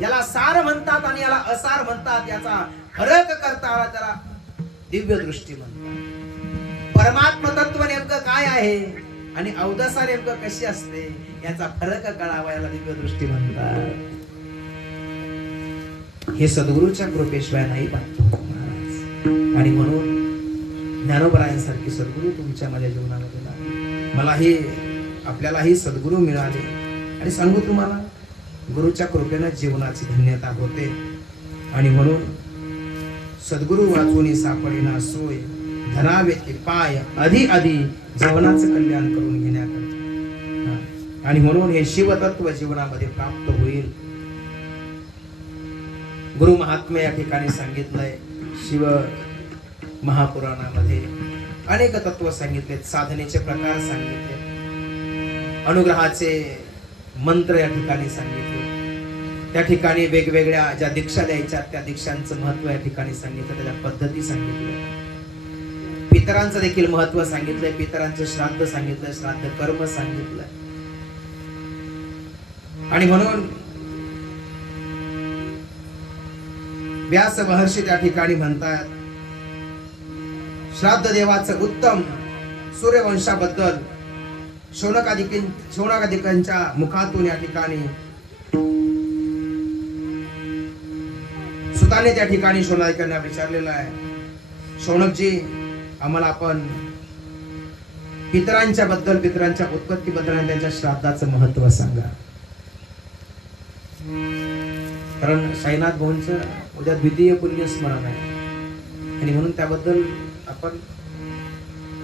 याला सार म्हणतात आणि याला असार म्हणतात. याचा फरक करता आला त्याला दिव्य दृष्टी म्हणतात. परमात्म तत्व नेमकं काय आहे आणि अवदसा नेमकं कशी असते याचा फरक कळावा, याला दिव्य दृष्टी म्हणतात. हे सद्गुरूच्या कृपेशिवाय नाही पाहतो महाराज. आणि म्हणून ज्ञानोबरायांसारखी सद्गुरू तुमच्या माझ्या जीवनामध्ये लागले. मलाही आपल्यालाही सद्गुरू मिळाले. आणि सांगू तुम्हाला, गुरुच्या कृपेनं जीवनाची धन्यता होते. आणि म्हणून सद्गुरू वाचून सापडेना सोय, धनावेती पाय अधि अधि जीवनाचं कल्याण करून घेण्याकरता. आणि म्हणून हे शिवतत्व जीवनामध्ये प्राप्त होईल. गुरु महात्म्य या ठिकाणी सांगितलंय. शिव महापुराणामध्ये अनेक तत्व सांगितले, साधनेचे प्रकार सांगितले, अनुग्रहाचे मंत्र या ठिकाणी सांगितले. त्या ठिकाणी वेगवेगळ्या ज्या दीक्षा द्यायच्या त्या दीक्षांचं महत्व या ठिकाणी सांगितलं, त्याच्या पद्धती सांगितल्या. पितरांचं देखील महत्व सांगितलंय, पितरांचं श्राद्ध सांगितलंय, श्राद्ध कर्म सांगितलंय. आणि म्हणून व्यास महर्षी त्या ठिकाणी म्हणतात, श्राद्ध देवाचं उत्तम सूर्यवंशाबद्दल शौनकादिकांच्या मुखातून या ठिकाणी सुताने त्या ठिकाणी शौनकादिकांना विचारलेलं आहे, शौनकजी आम्हाला आपण पितरांच्या बद्दल, पितरांच्या उत्पत्ती बद्दल आणि त्यांच्या श्राद्धाचं महत्व सांगा. कारण साईनाथ भाऊंचं उद्या द्वितीय पुण्यस्मरण आहे आणि म्हणून त्याबद्दल आपण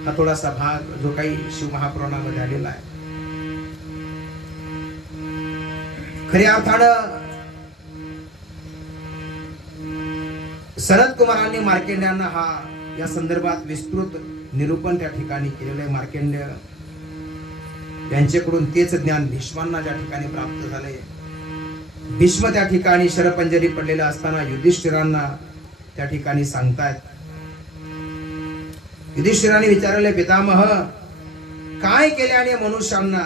हा थोडासा भाग जो काही शिवमहापुराणामध्ये आलेला आहे, खऱ्या अर्थानं शरद कुमारांनी मार्केंड्यांना हा या संदर्भात विस्तृत निरूपण त्या ठिकाणी केलेलं आहे. मार्केंड्य यांच्याकडून तेच ज्ञान भीष्मांना ज्या ठिकाणी प्राप्त झाले. भीष्म त्या ठिकाणी शरपंजरी पडलेला असताना युधिष्ठिरांना त्या ठिकाणी सांगतायत. युधिष्ठिराने विचारले, पितामह काय केल्याने मनुष्यांना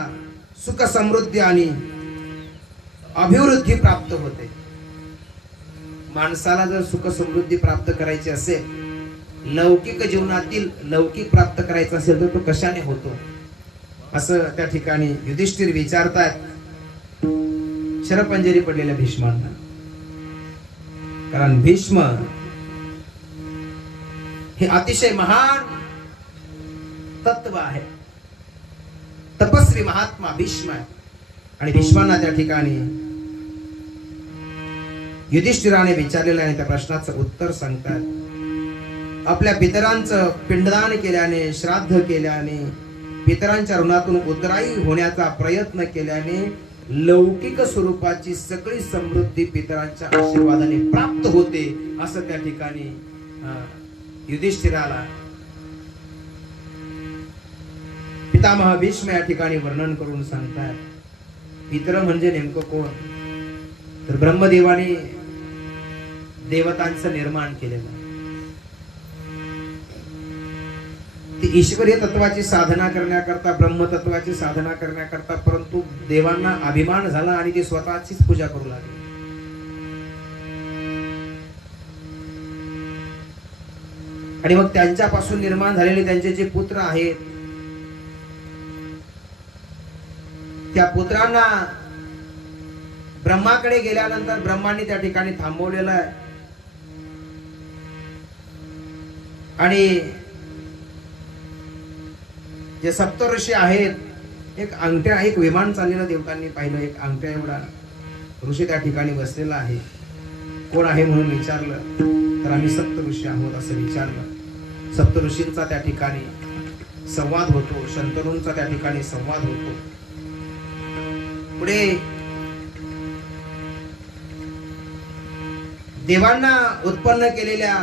सुख समृद्धी आणि अभिवृद्धी प्राप्त होते? माणसाला जर सुख समृद्धी प्राप्त करायची असेल, लौकिक जीवनातील लौकिक प्राप्त करायचं असेल तर तो कशाने होतो, असं त्या ठिकाणी युधिष्ठिर विचारतायत शरपंजरी पडलेल्या भीष्मांना. कारण भीष्म हे अतिशय महान तत्व आहे, तपस्वी महात्मा भीष्म. आणि भीष्मांना त्या ठिकाणी युधिष्ठिराने विचारलेलं आहे, त्या प्रश्नाचं उत्तर सांगतात. आपल्या पितरांचं पिंडदान केल्याने, श्राद्ध केल्याने, पितरांच्या ऋणातून उतराई होण्याचा प्रयत्न केल्याने लौकिक स्वरूपाची सगळी समृद्धी पितरांच्या आशीर्वादाने प्राप्त होते, असं त्या ठिकाणी युधिष्ठिराला पितामह भीष्म या ठिकाणी वर्णन करून सांगतात. पितर म्हणजे नेमकं कोण? तर ब्रह्मदेवाने देवतांचं निर्माण केलेलं. ती ईश्वरीय तत्वाची साधना करण्याकरता, ब्रह्मतत्वाची साधना करण्याकरता, परंतु देवांना अभिमान झाला आणि ते स्वतःचीच पूजा करू लागले. आणि मग त्यांच्यापासून निर्माण झालेले त्यांचे जे पुत्र आहेत, त्या पुत्रांना ब्रह्माकडे गेल्यानंतर ब्रह्मांनी त्या ठिकाणी थांबवलेलं आहे. आणि जे सप्तऋषी आहेत, एक अंगठ्या, एक विमान चाललेलं देवतांनी पाहिलं, एक अंगठ्या एवढा ऋषी त्या ठिकाणी बसलेला आहे. कोण आहे म्हणून विचारलं तर आम्ही सप्तऋषी आहोत असं विचारलं. सप्तऋषींचा त्या ठिकाणी संवाद होतो, शंतनूंचा त्या ठिकाणी संवाद होतो. पुढे देवांना उत्पन्न केलेल्या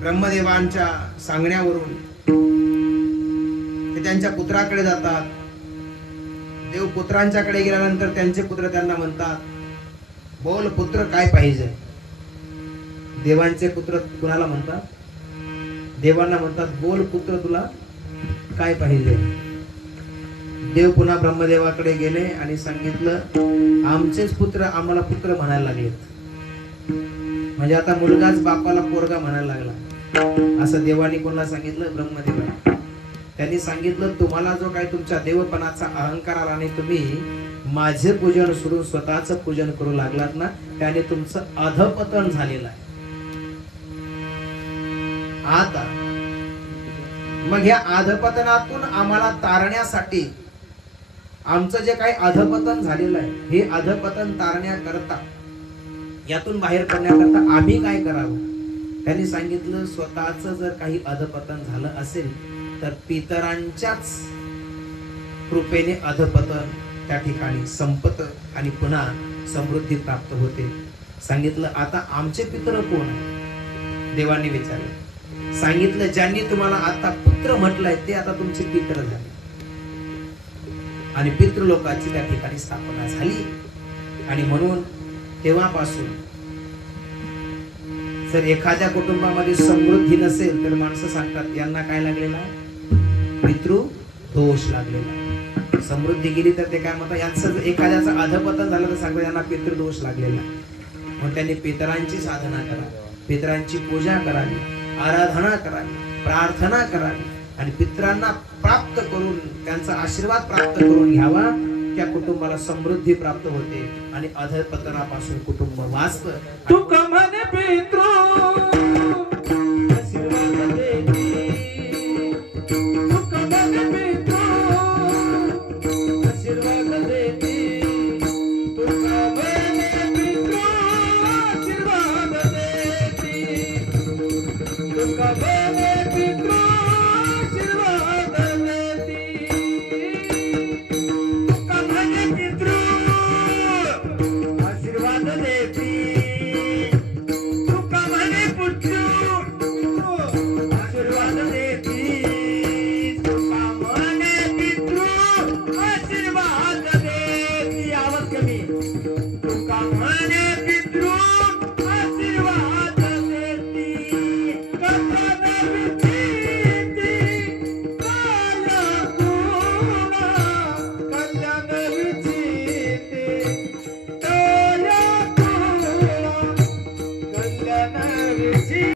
ब्रह्मदेवांच्या सांगण्यावरून ते त्यांच्या पुत्राकडे जातात. देव पुत्रांच्याकडे गेल्यानंतर त्यांचे पुत्र त्यांना म्हणतात, बोल पुत्र काय पाहिजे? देवांचे पुत्र कुणाला म्हणतात? देवांना म्हणतात, बोल पुत्र तुला काय पाहिजे? देव पुन्हा ब्रह्मदेवाकडे गेले आणि सांगितलं आमचेच पुत्र आम्हाला पुत्र म्हणायला लागलेत. म्हणजे आता मुलगाच बापाला पोरगा म्हणायला लागला असं देवानी कोणाला सांगितलं? ब्रह्मदेवाला. त्यांनी सांगितलं तुम्हाला जो काही तुमच्या देवपणाचा अहंकार आला आणि तुम्ही माझे पूजन सोडून स्वतःच पूजन करू लागलात ना, त्याने तुमचं अधपतन झालेलं आहे. आता मग या अधपतनातून आम्हाला तारण्यासाठी आमचं जे काही अधपतन झालेलं आहे हे अधपतन तारण्याकरता यातून बाहेर पडण्याकरता आम्ही काय करावं? त्यांनी सांगितलं स्वतःच जर काही अधपतन झालं असेल तर पितरांच्याच कृपेने अधपतन त्या ठिकाणी संपत आणि पुन्हा समृद्धी प्राप्त होते. सांगितलं आता आमचे पितर कोण आहे? देवांनी विचारलं. सांगितलं ज्यांनी तुम्हाला आता पुत्र म्हटलंय ते आता तुमचे पितर झाले आणि पितृलोकाची त्या ठिकाणी स्थापना झाली. आणि म्हणून तेव्हापासून जर एखाद्या कुटुंबामध्ये समृद्धी नसेल तर माणसं सांगतात यांना काय लागलेला? पितृ दोष लागलेला. समृद्धी गेली तर ते काय म्हणतात यांचं एखाद्याचं अधपतन झालं तर सांगतात यांना पितृदोष लागलेला. मग त्यांनी पितरांची साधना करावी, पितरांची पूजा करावी, आराधना करावी, प्रार्थना करावी आणि पितरांना प्राप्त करून त्यांचा आशीर्वाद प्राप्त करून घ्यावा. त्या कुटुंबाला समृद्धी प्राप्त होते आणि अधपतनापासून कुटुंब वाचतं. तू कमने पितृ आशीर्वाद देती, तू कमने पितृ आशीर्वाद देती, तू कमने पितृ आशीर्वाद देती, तू कमने पितृ